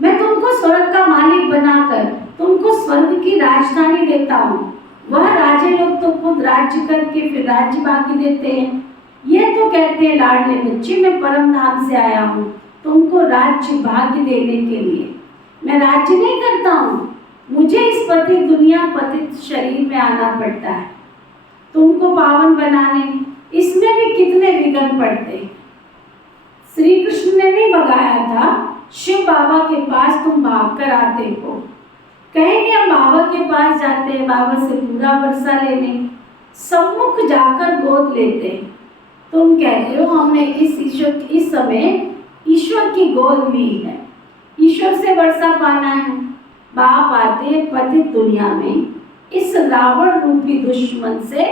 मैं तुमको स्वर्ग का मालिक बनाकर तुमको स्वर्ग की राजधानी देता हूँ। वह राजे लोग तो खुद राज्य करके फिर राज्य भाग्य देते हैं। ये तो कहते हैं लाडले बच्चे मैं परम धाम से आया हूँ तुमको राज्य भाग्य देने के लिए। मैं राज्य नहीं करता हूँ, मुझे इस पतित दुनिया पतित शरीर में आना पड़ता है तुमको पावन बनाने। इसमें भी कितने विघ्न पड़ते। श्री कृष्ण ने नहीं भगाया था, शिव बाबा के पास तुम भाग कर आते हो। कहेंगे हम बाबा के पास जाते हैं बाबा से पूरा वर्षा लेने, सम्मुख जाकर गोद लेते हैं। तुम कहते हो हमने इस समय ईश्वर की गोद ली है, ईश्वर से वर्षा पाना है। बाप आते हैं पतित दुनिया में इस रावण रूपी दुश्मन से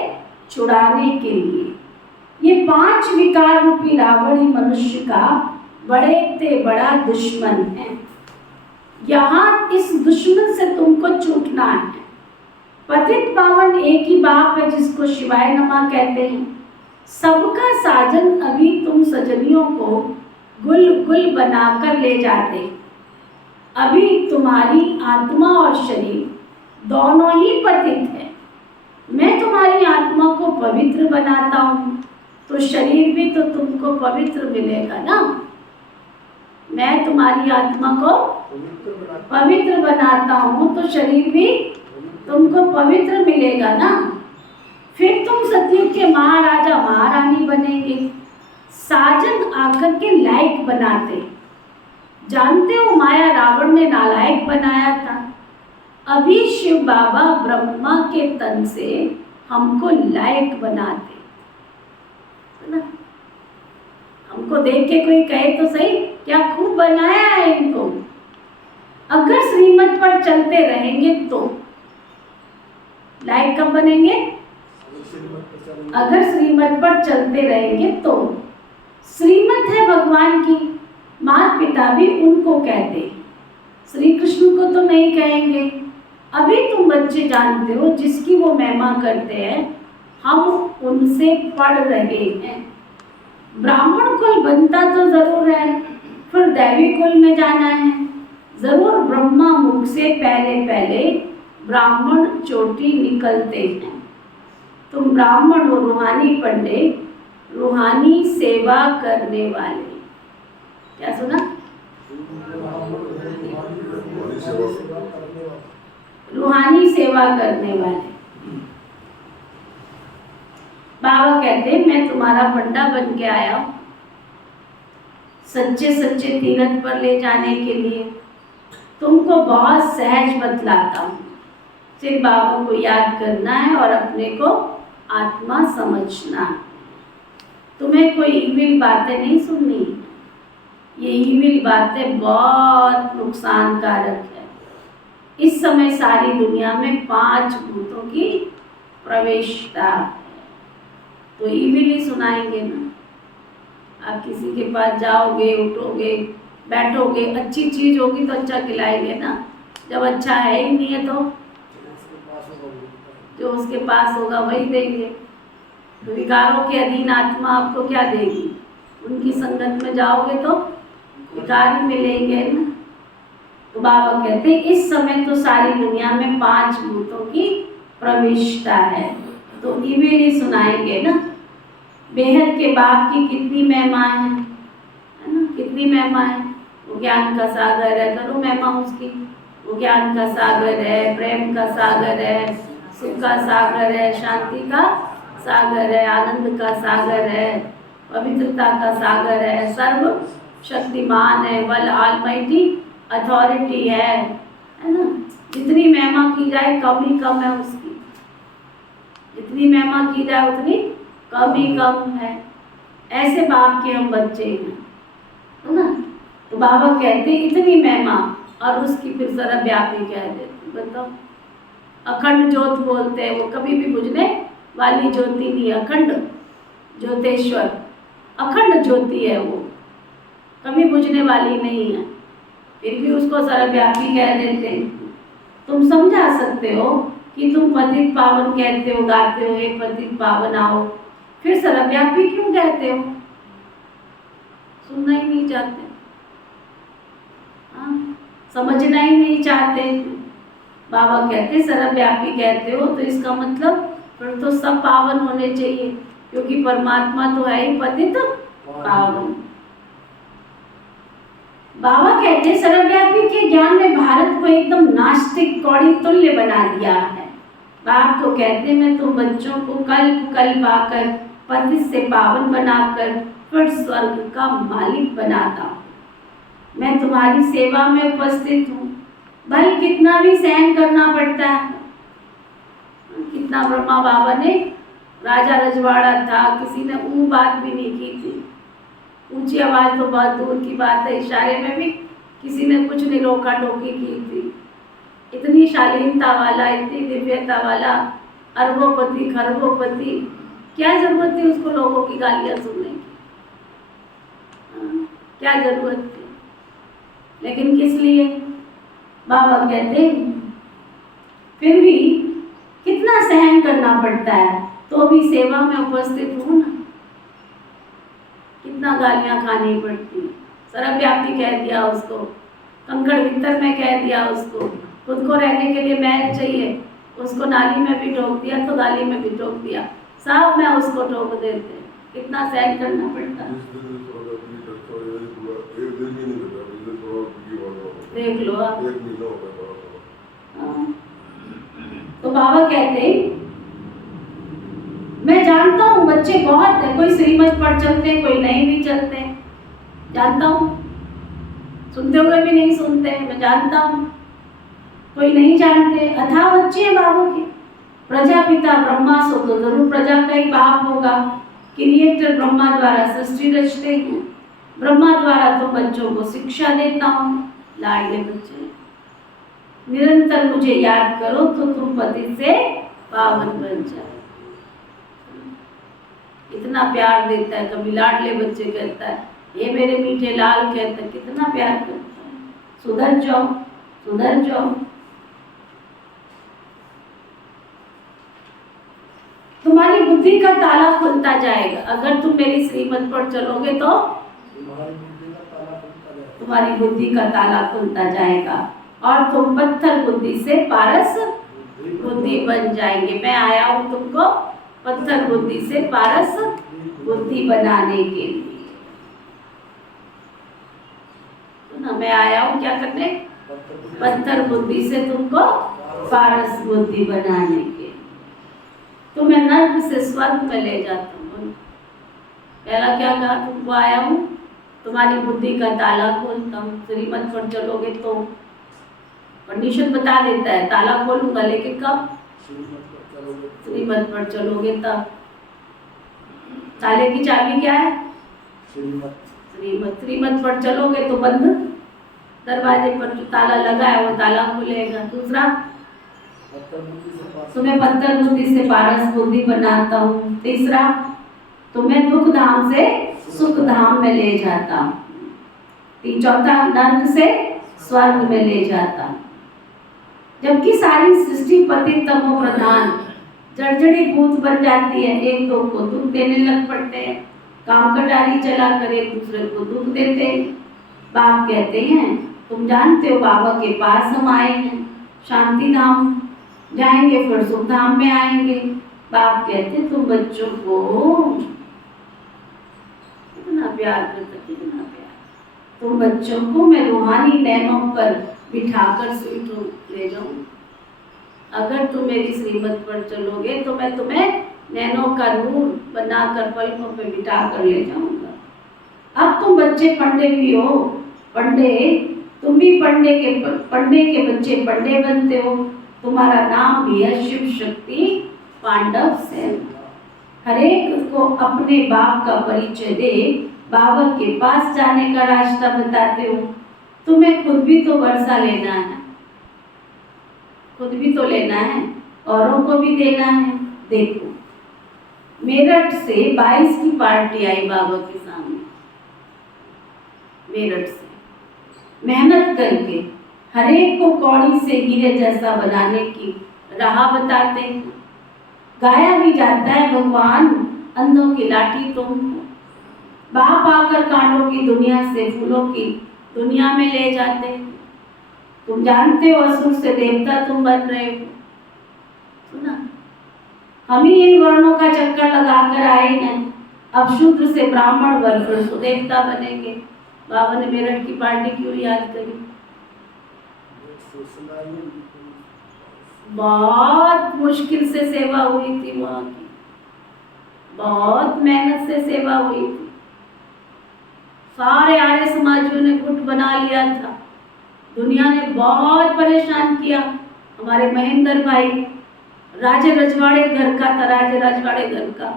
छुड़ाने के लिए। ये 5 विकार रूपी रावण ही मनुष्य का बड़े से बड़ा दुश्मन है। यहाँ इस दुश्मन से तुमको छूटना है। पतित पावन एक ही बाप है जिसको शिवाय नमः कहते हैं। सबका साजन अभी तुम सजनियों को गुल गुल बनाकर ले जाते। अभी तुम्हारी आत्मा और शरीर दोनों ही पतित है। मैं तुम्हारी आत्मा को पवित्र बनाता हूँ तो शरीर भी तो तुमको पवित्र मिलेगा ना। मैं तुम्हारी आत्मा को पवित्र बनाता हूँ तो शरीर भी तुमको पवित्र मिलेगा ना। फिर तुम सतयुग के महाराजा महारानी बनेंगे। साजन आकर के लायक बनाते। जानते हो माया रावण ने नालायक बनाया था। अभी शिव बाबा ब्रह्मा के तन से हमको लायक बनाते है ना। हमको देख के कोई कहे तो सही क्या खूब बनाया है इनको। अगर श्रीमत पर चलते रहेंगे तो लायक कब बनेंगे? अगर श्रीमत पर चलते रहेंगे तो। श्रीमत है भगवान की, माता पिता भी उनको कहते हैं, श्री कृष्ण को तो नहीं कहेंगे। अभी तुम बच्चे जानते हो जिसकी वो महिमा करते हैं, हम उनसे पढ़ रहे हैं। ब्राह्मण कुल बनता तो जरूर है, फिर दैवी कुल में जाना है। जरूर ब्रह्मा मुख से पहले पहले ब्राह्मण चोटी निकलते हैं। तुम ब्राह्मण हो, रूहानी पंडित, रूहानी सेवा करने वाले। क्या सुना? रूहानी सेवा करने वाले। बाबा कहते मैं तुम्हारा पंडा बन के आया हूँ सच्चे सच्चे तीरथ पर ले जाने के लिए। तुमको बहुत सहज बतलाता हूँ, सिर्फ बाबा को याद करना है और अपने को आत्मा समझना। तुम्हें कोई ईविल बातें नहीं सुननी। ये ईविल बातें बहुत नुकसानकारक है। इस समय सारी दुनिया में 5 भूतों की प्रवेशता है, तो ईविल ही सुनाएंगे ना। आप किसी के पास जाओगे, उठोगे, बैठोगे, अच्छी चीज होगी तो अच्छा खिलाएंगे ना। जब अच्छा है ही नहीं है तो जो उसके पास होगा वही देंगे। तो विकारों के अधीन आत्मा आपको क्या देगी? उनकी संगत में जाओगे तो विकार ही मिलेंगे ना। तो बाबा कहते हैं इस समय तो सारी दुनिया में 5 भूतों की प्रविष्टा है, तो ईविल ही सुनाएंगे ना। बेहद के बाप की कितनी महिमा है ना, कितनी महिमा है। वो ज्ञान का सागर है, करो महिमा उसकी। वो ज्ञान का सागर है, प्रेम का सागर है, सुख का सागर है, शांति का सागर है, आनंद का सागर है, पवित्रता का सागर है, सर्व शक्तिमान है, वल ऑलमाइटी अथॉरिटी है ना। जितनी महिमा की जाए कम ही कम है उसकी, जितनी महिमा की जाए उतनी कम ही कम है। ऐसे बाप के हम बच्चे हैं, है ना। तो बाबा कहते इतनी महिमा और उसकी फिर सर्वव्यापी कह देते। बताओ, अखंड ज्योत बोलते हैं, वो कभी भी बुझने वाली ज्योति नहीं। अखंड ज्योतेश्वर, अखंड ज्योति है, वो कभी बुझने वाली नहीं है, फिर भी उसको सर्वव्यापी कह देते हैं। तुम समझा सकते हो कि तुम पतित पावन कहते हो, गाते हो, हे पतित पावन आओ, फिर सर्वव्यापी क्यों कहते हो? सुनना ही नहीं चाहते, समझना ही नहीं चाहते। बाबा कहते सर्वव्यापी कहते हो तो इसका मतलब फिर तो सब पावन होने चाहिए, क्योंकि परमात्मा तो है ही पतित पावन। बाबा कहते सर्वव्यापी के ज्ञान ने भारत को एकदम नास्तिक कौड़ी तुल्य बना दिया है। बाप तो कहते मैं तुम बच्चों को कल्प कल्प आकर पतित से पावन बनाकर फिर स्वर्ग का मालिक बनाता हूँ। मैं तुम्हारी सेवा में उपस्थित हूँ, भले कितना भी सहन करना पड़ता है। कितना ब्रह्मा बाबा ने, राजा रजवाड़ा था, किसी ने बात भी नहीं की थी। ऊंची आवाज तो बहुत दूर की बात है, इशारे में भी किसी ने कुछ नहीं रोका टोकी की थी। इतनी शालीनता वाला, इतनी दिव्यता वाला अरबोपति खरबोपति, क्या जरूरत थी उसको लोगों की गालियां सुनने की? क्या जरूरत थी? लेकिन किस लिए? बाबा कहते फिर भी कितना सहन करना पड़ता है, तो भी सेवा में उपस्थित हूँ ना। कितना गालियां खानी पड़ती। सर्वव्यापी कह दिया उसको, कंकड़ भीतर में कह दिया उसको, खुद को रहने के लिए महल चाहिए, उसको नाली में भी ठोक दिया तो गाली में भी ठोक दिया, सब में उसको ठोक देते। कितना सहन करना पड़ता। देख लो आप। तो बाबा कहते मैं जानता हूँ बच्चे बहुत है, कोई श्रीमत पढ़ चलते हैं, कोई नहीं भी चलते हैं, जानता हूँ, सुनते हुए भी नहीं सुनते, मैं जानता हूँ। कोई नहीं जानते, अथाह बच्चे हैं बाबा के। प्रजापिता ब्रह्मा सो तो जरूर प्रजा का ही बाप होगा। क्रिएटर ब्रह्मा द्वारा सृष्टि रचते हैं, ब्रह्मा द्वारा तो बच्चों को शिक्षा देता हूँ। लाडले बच्चे, निरंतर मुझे याद करो तो तुम पति से पावन बन जाओ। इतना प्यार देता है, कभी लाडले बच्चे कहता है, ये मेरे मीठे लाल कहता है, कितना प्यार करता है। सुधर जाओ, सुधर जाओ। तुम्हारी बुद्धि का ताला खुलता जाएगा। अगर तुम मेरी श्रीमत पर चलोगे तो तुम्हारी बुद्धि का ताला खुलता जाएगा और तुम पत्थर बुद्धि से पारस बुद्धि बन जाएंगे। मैं आया हूँ तुमको पत्थर बुद्धि से पारस बुद्धि बनाने के लिए। तो ना मैं आया हूँ क्या करने? पत्थर बुद्धि से तुमको पारस बुद्धि बनाने के लिए। तो मैं नर्क से स्वर्ग में ले जाता हूँ। पहला क्या कहा? तुमको आया हूँ तुम्हारी बुद्धि का ताला खोलता हूँ। श्रीमत पर चलोगे तो कंडीशन बता देता है, ताला खोलूंगा, लेकिन कब? श्रीमत पर चलोगे तब। ताले की चाबी क्या है? श्रीमत। श्रीमत पर चलोगे तो बंद दरवाजे पर जो ताला लगा है वो ताला खुलेगा। दूसरा, तुम्हें पत्थर बुद्धि से पारस बुद्धि बनाता हूँ। तीसरा, तुम्हें दुख धाम से सुख धाम में ले जाता हूँ। चौथा, नर्क से स्वर्ग में ले जाता हूँ। जबकि सारी सृष्टि पतित तमो प्रधान जड़जड़ी भूत बन जाती है, एक दो को दुख देने लग पड़ते हैं, काम कटारी चला कर एक दूसरे को दुख देते हैं। बाप कहते हैं तुम जानते हो बाबा के पास हम आए हैं, शांति धाम जाएंगे फिर सुख धाम में आएंगे। बाप कहते तुम बच्चों को कितना प्यार करते, कितना प्यार। तुम बच्चों को मैं रूहानी नैनों पर बिठाकर स्वीट ले जाऊं। अगर तुम मेरी श्रीमत पर चलोगे तो मैं तुम्हें नैनों का नूर बनाकर पलकों पे बिठा कर ले जाऊंगा। अब तुम बच्चे पंडे भी हो, पंडे तुम भी पंडे के बच्चे पंडे बनते हो। तुम्हारा नाम भी है शिव शक्ति पांडव सेन। हरेक को अपने बाप का परिचय दे, बाबा के पास जाने का रास्ता बताते हो। तुम्हें खुद भी तो वर्षा लेना है, खुद भी तो लेना है, औरों को भी देना है। देखो मेरठ से 22 की पार्टी आई बाबा के सामने। मेरठ से मेहनत करके हर एक को कौड़ी से हीरे जैसा बनाने की राह बताते हैं। गाया भी जाता है भगवान अंधों की लाठी तुम। बाप आकर कांटों की दुनिया से फूलों की दुनिया में ले जाते हैं। तुम जानते हो असुर से देवता तुम बन रहे हो। सुना, हम ही इन वर्णों का चक्कर लगाकर आए हैं। अब शूद्र से ब्राह्मण बन फिर सुदेवता बनेंगे। बाबा ने मेरठ की पार्टी क्यों याद करी? बहुत मुश्किल से सेवा हुई थी वहां की, बहुत मेहनत से सेवा हुई थी। सारे आर्य समाजियों ने गुट बना लिया था। दुनिया ने बहुत परेशान किया। हमारे महेंद्र भाई राजे रजवाड़े घर का था, राजे रजवाड़े घर का।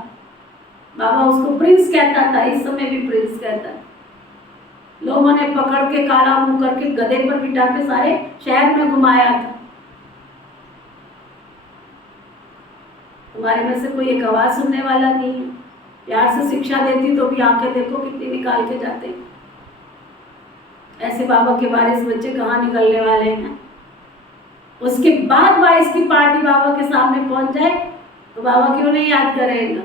बाबा उसको प्रिंस कहता था, इस समय भी प्रिंस कहता है। लोगों ने पकड़ के काला मुंह करके गधे पर बिठा के सारे शहर में घुमाया था। तुम्हारे में से कोई एक आवाज सुनने वाला नहीं है। प्यार से शिक्षा देती तो भी आंखें देखो कितनी निकाल के जाते। ऐसे बाबा के वारिस बच्चे कहाँ निकलने वाले हैं। उसके बाद 22 की पार्टी बाबा के सामने पहुंच जाए तो बाबा क्यों नहीं याद करेगा?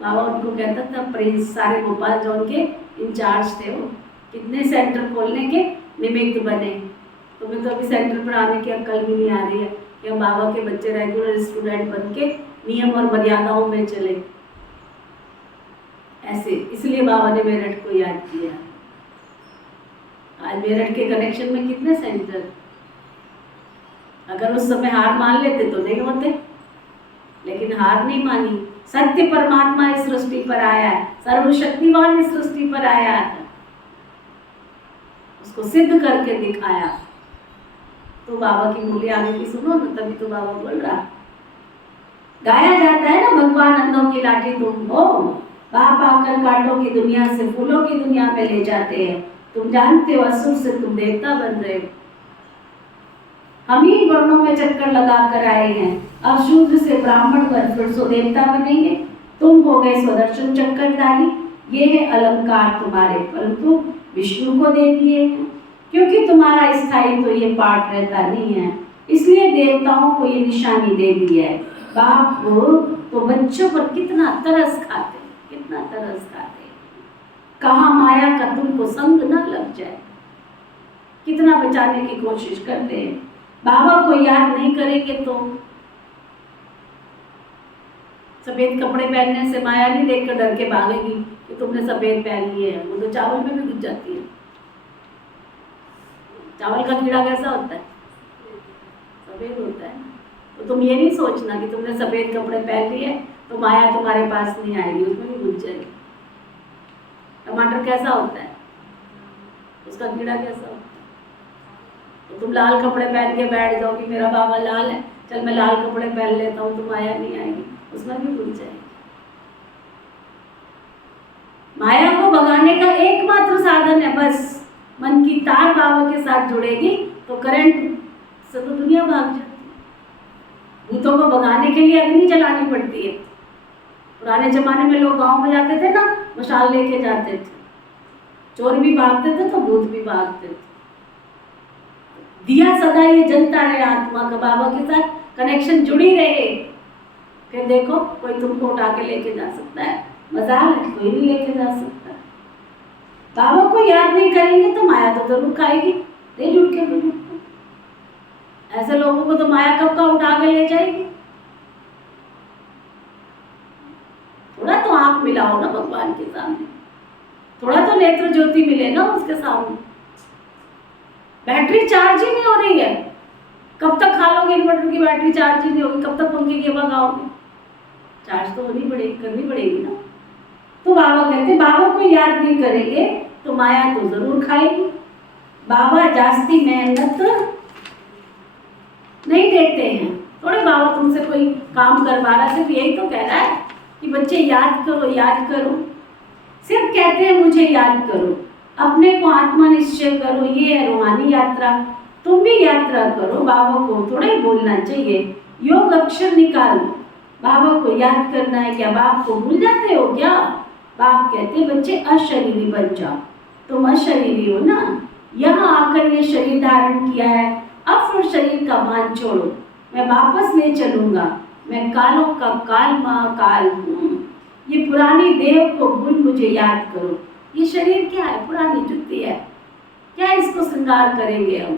बाबा उनको कहता था प्रिंस। सारे भोपाल जोन के इंचार्ज थे वो। कितने सेंटर खोलने के निमित्त बने। तुम्हें तो अभी सेंटर पर आने की अक्ल भी नहीं आ रही है कि हम बाबा के बच्चे रेगुलर स्टूडेंट बन के नियम और मर्यादाओं में चले। ऐसे इसलिए बाबा ने मेरठ को याद किया। आज मेरठ के कनेक्शन में कितने सेंटर। अगर उस समय हार मान लेते तो नहीं होते, लेकिन हार नहीं मानी। सत्य परमात्मा इस सृष्टि पर आया है, सर्वशक्तिमान इस सृष्टि पर आया है, उसको सिद्ध करके दिखाया। तो बाबा की बोली आगे की सुनो ना, तभी तो बाबा बोल रहा। गाया जाता है ना भगवान अंधों की लाठी तुम हो। बाप आकर कांटों की दुनिया से फूलों की दुनिया में ले जाते हैं। तुम जानते हो असुर से तुम देवता बन रहे हो। हम ही वर्णों में चक्कर लगा कर आए हैं। अब शूद्र से ब्राह्मण बन फिर सो देवता बनेंगे। तुम हो गए स्वदर्शन चक्करधारी। ये है अलंकार तुम्हारे, परंतु विष्णु को दे दिए हैं, क्योंकि तुम्हारा स्थायी तो ये पाठ रहता नहीं है, इसलिए देवताओं को ये निशानी दे दी है। बाप तो बच्चों पर कितना तरस खाते, कितना तरस खाते। कहाँ माया का तुमको संग न लग जाए, कितना बचाने की कोशिश करते हैं। बाबा को याद नहीं करेंगे तो सफ़ेद कपड़े पहनने से माया नहीं देख कर डर के भागेगी कि तुमने सफ़ेद पहन लिए है, वो तो चावल में भी घुस जाती है। चावल का कीड़ा कैसा होता है? सफ़ेद होता है। तो तुम ये नहीं सोचना कि तुमने सफ़ेद कपड़े पहन लिए तो माया तुम्हारे पास नहीं आएगी, उसमें भी घुस जाएगी। टमाटर कैसा होता है? उसका कीड़ा कैसा होता है? तो तुम लाल कपड़े पहन के बैठ जाओ कि मेरा बाबा लाल है, चल मैं लाल कपड़े पहन लेता हूँ, तो माया नहीं आएगी, उसमें भी घुस जाएगी। माया को भगाने का एकमात्र साधन है बस मन की तार बाबा के साथ जुड़ेगी तो करंट से तो दुनिया भाग जाती है। भूतों को भगाने के लिए अग्नि जलानी पड़ती है। पुराने जमाने में लोग गांव में जाते थे ना, मशाल लेके जाते थे, चोर भी भागते थे तो भूत भी भागते थे। दिया सदा ये जलता रहे आत्मा का, बाबा के साथ कनेक्शन जुड़ी रहे। फिर देखो कोई तुमको उठा के लेके जा सकता है, मजाल है, कोई नहीं लेके जा सकता। बाबा को याद नहीं करेंगे तो माया तो जरूर खाएगी, ले जुट के बुजुर्ग को। ऐसे लोगों को तो माया कब का उठा के ले जाएगी। थोड़ा तो आंख मिलाओ ना भगवान के सामने, थोड़ा तो नेत्र ज्योति मिले ना उसके सामने। बैटरी चार्ज ही नहीं हो रही है, कब तक खा लोगे इन्वर्टर की बैटरी चार्ज ही नहीं होगी, कब तक पंखे की हवा खाओगे? चार्ज तो होनी पड़ेगी, करनी पड़ेगी ना। तो बाबा कहते बाबा को याद नहीं करेंगे तो माया तो जरूर खाएगी। बाबा जास्ती मेहनत नहीं देते हैं, थोड़े बाबा तुमसे कोई काम करवा रहा, सिर्फ यही तो कह रहा है कि बच्चे याद करो याद करो। सिर्फ कहते हैं मुझे याद करो, अपने को आत्मा निश्चय करो, ये है रूहानी यात्रा। तुम भी यात्रा करो, बाबा को थोड़ा ही बोलना चाहिए, योग अक्षर निकालो, बाबा को याद करना है। क्या बाप को भूल जाते हो क्या? बाप कहते बच्चे अशरीरी बन जाओ, तुम अशरीरी हो ना, यहाँ आकर ये शरीर धारण किया है, अब फिर शरीर का मान छोड़ो, मैं वापस ले चलूंगा, मैं कालों का काल महाकाल हूँ। ये पुरानी देव को भूल मुझे याद करो। ये शरीर क्या है? पुरानी जुत्ती है, क्या इसको श्रृंगार करेंगे हम?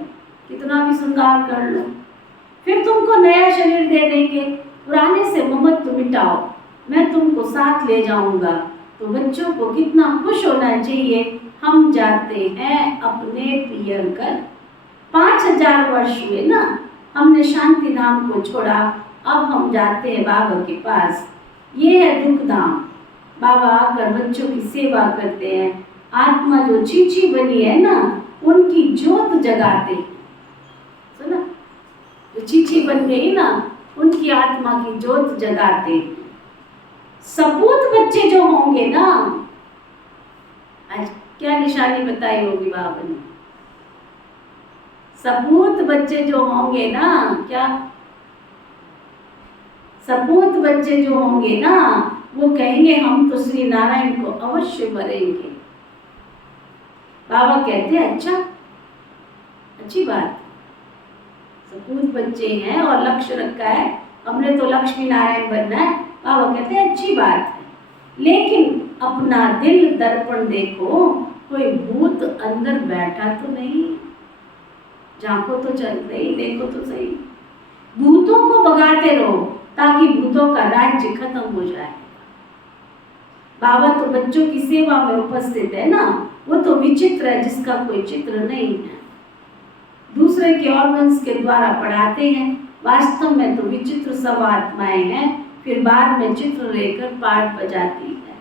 कितना भी श्रृंगार कर लो, फिर तुमको नया शरीर दे देंगे। पुराने से ममत्व मिटाओ, मैं तुमको साथ ले जाऊंगा। तो बच्चों को कितना खुश होना चाहिए, हम जाते हैं अपने पियर घर। 5000 वर्ष हुए ना हमने शांति धाम को छोड़ा, अब हम जाते हैं बाबा के पास। ये है दुख धाम। बाबा आकर बच्चों की सेवा करते हैं। आत्मा जो चीची बनी है ना, उनकी जोत जगाते। सुना, जो चीची बन गई ना, उनकी आत्मा की जोत जगाते। सपूत बच्चे जो होंगे ना, आज क्या निशानी बताई होगी बाबा ने? सपूत बच्चे जो होंगे ना, क्या सपूत बच्चे जो होंगे ना, वो कहेंगे हम तो श्री नारायण को अवश्य मरेंगे। बाबा कहते हैं अच्छा, अच्छी बात, सपूत बच्चे हैं और लक्ष्य रखा है, हमने तो लक्ष्मी नारायण बनना है। बाबा कहते हैं अच्छी बात है, लेकिन अपना दिल दर्पण देखो, कोई भूत अंदर बैठा तो नहीं? झांको तो चल रही, देखो तो सही। भूतों को भगाते रहो ताकि भूतों का राज्य खत्म हो जाए। बाबा तो बच्चों की सेवा में उपस्थित है ना, वो तो विचित्र है जिसका कोई चित्र नहीं है। दूसरे के ऑर्गन्स के द्वारा पढ़ाते हैं, वास्तव में तो विचित्र सब आत्माएं हैं, फिर बाद में चित्र लेकर पाठ बजाती है।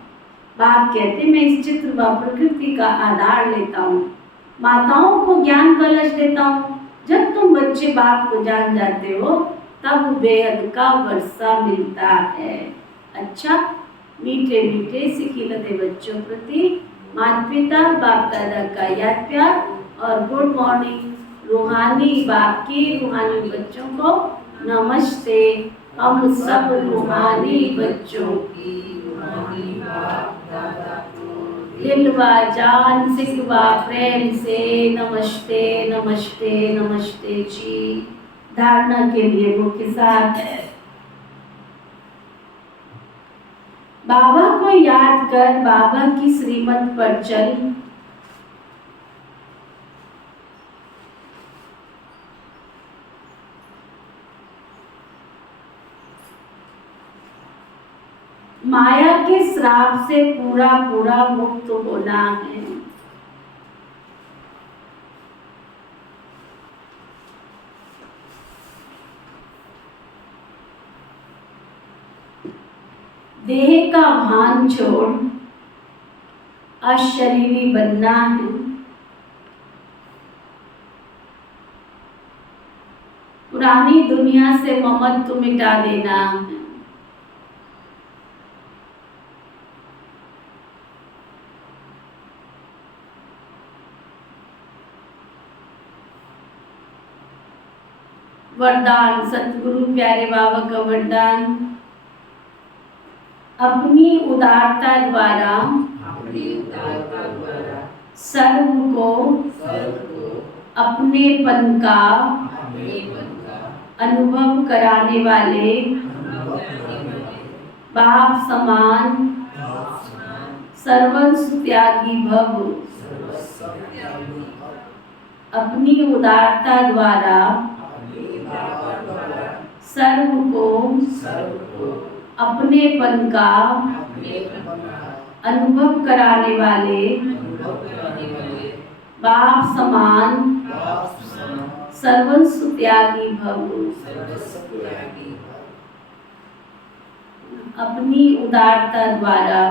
बाप कहते मैं इस चित्र व प्रकृति का आधार लेता हूँ, माताओं को ज्ञान कलश देता हूँ। जब तुम बच्चे बाप को जान जाते हो तब बेहद का वर्षा मिलता है। अच्छा, मीठे मीठे सिखिलते बच्चों प्रति माता पिता बाप दादा का याद प्यार और गुड मॉर्निंग रूहानी बाप की रूहानी बच्चों को नमस्ते। हम सब रूहानी बच्चों की रूहानी बाप दादा को दिल व जान सिखवा प्रेम से नमस्ते नमस्ते नमस्ते जी। धारणा के लिए मुख्य साथ है, बाबा को याद कर बाबा की श्रीमत पर चल। माया के श्राप से पूरा पूरा मुक्त होना है। देह का भान छोड़ अशरीरी बनना है। पुरानी दुनिया से ममत्व मिटा देना है। वरदान सतगुरु प्यारे बाबा का वरदान, अपनी उदारता द्वारा सर्व को अपनेपन का अनुभव कराने वाले बाप समान सर्वस्व त्यागी भव। अपनी उदारता द्वारा सर्व को अपनेपन का अनुभव कराने वाले बाप समान सर्वस्व त्यागी भव। अपनी उदारता द्वारा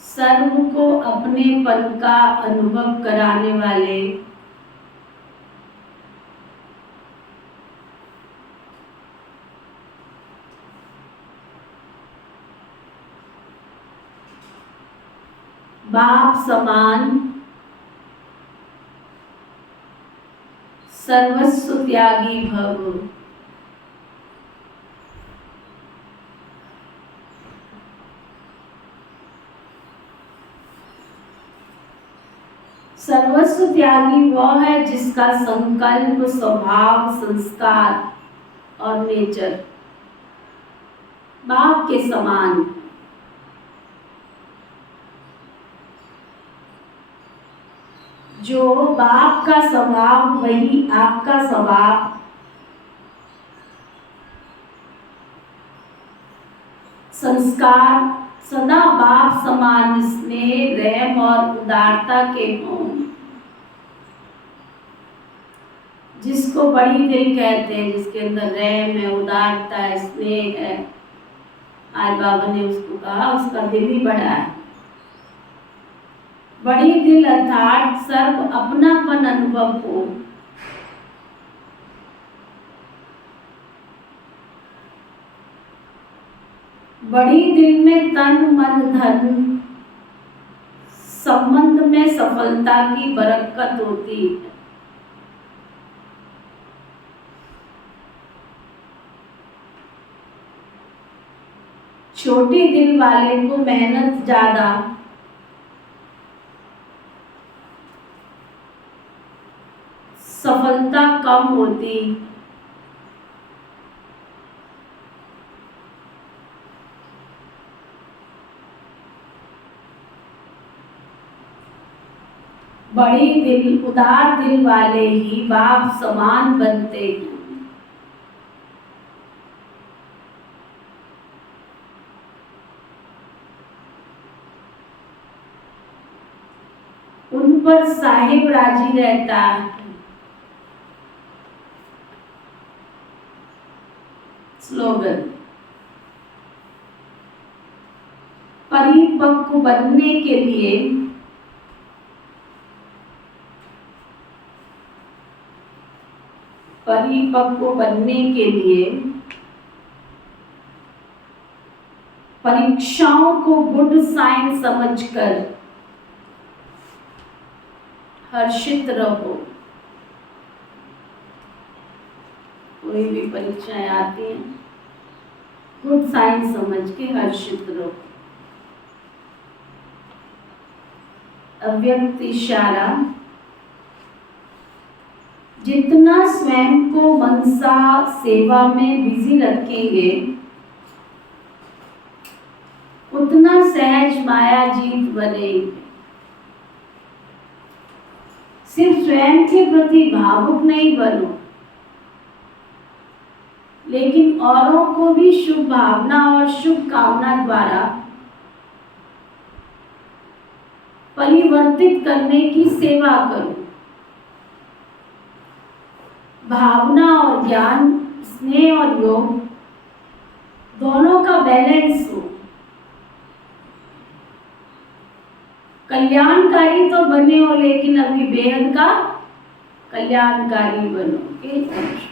सर्व को अपनेपन का अनुभव कराने वाले बाप समान सर्वस्व त्यागी भव। सर्वस्व त्यागी वह है जिसका संकल्प, स्वभाव, संस्कार और नेचर बाप के समान। जो बाप का स्वभाव वही आपका स्वभाव। संस्कार सदा बाप समान स्नेह, रहम और उदारता के हों। जिसको बड़ी दिल कहते हैं, जिसके अंदर रहम है, उदारता है, स्नेह है। आज बाबा ने उसको कहा उसका दिल ही बड़ा है। बड़ी दिल अर्थात सर्व अपनापन अनुभव हो। बड़ी दिल में तन मन धन संबंध में सफलता की बरकत होती है। छोटी दिल वाले को मेहनत ज्यादा, सफलता कम होती। बड़ी दिल, उदार दिल वाले ही बाप समान बनते हैं। उन पर साहिब राजी रहता है। स्लोगन, परिपक्व बनने के लिए परीक्षाओं को गुड साइन समझकर हर्षित रहो। कोई भी परीक्षाएं आती हैं, गुड साइन समझ के हर्षित रहो। अव्यक्त इशारा, जितना स्वयं को मनसा सेवा में बिजी रखेंगे उतना सहज माया जीत बनेगी। सिर्फ स्वयं के प्रति भावुक नहीं बनो, लेकिन औरों को भी शुभ भावना और शुभ कामना द्वारा परिवर्तित करने की सेवा करो। भावना और ज्ञान, स्नेह और योग दोनों का बैलेंस हो। कल्याणकारी तो बने हो, लेकिन अभी बेहद का कल्याणकारी बनो।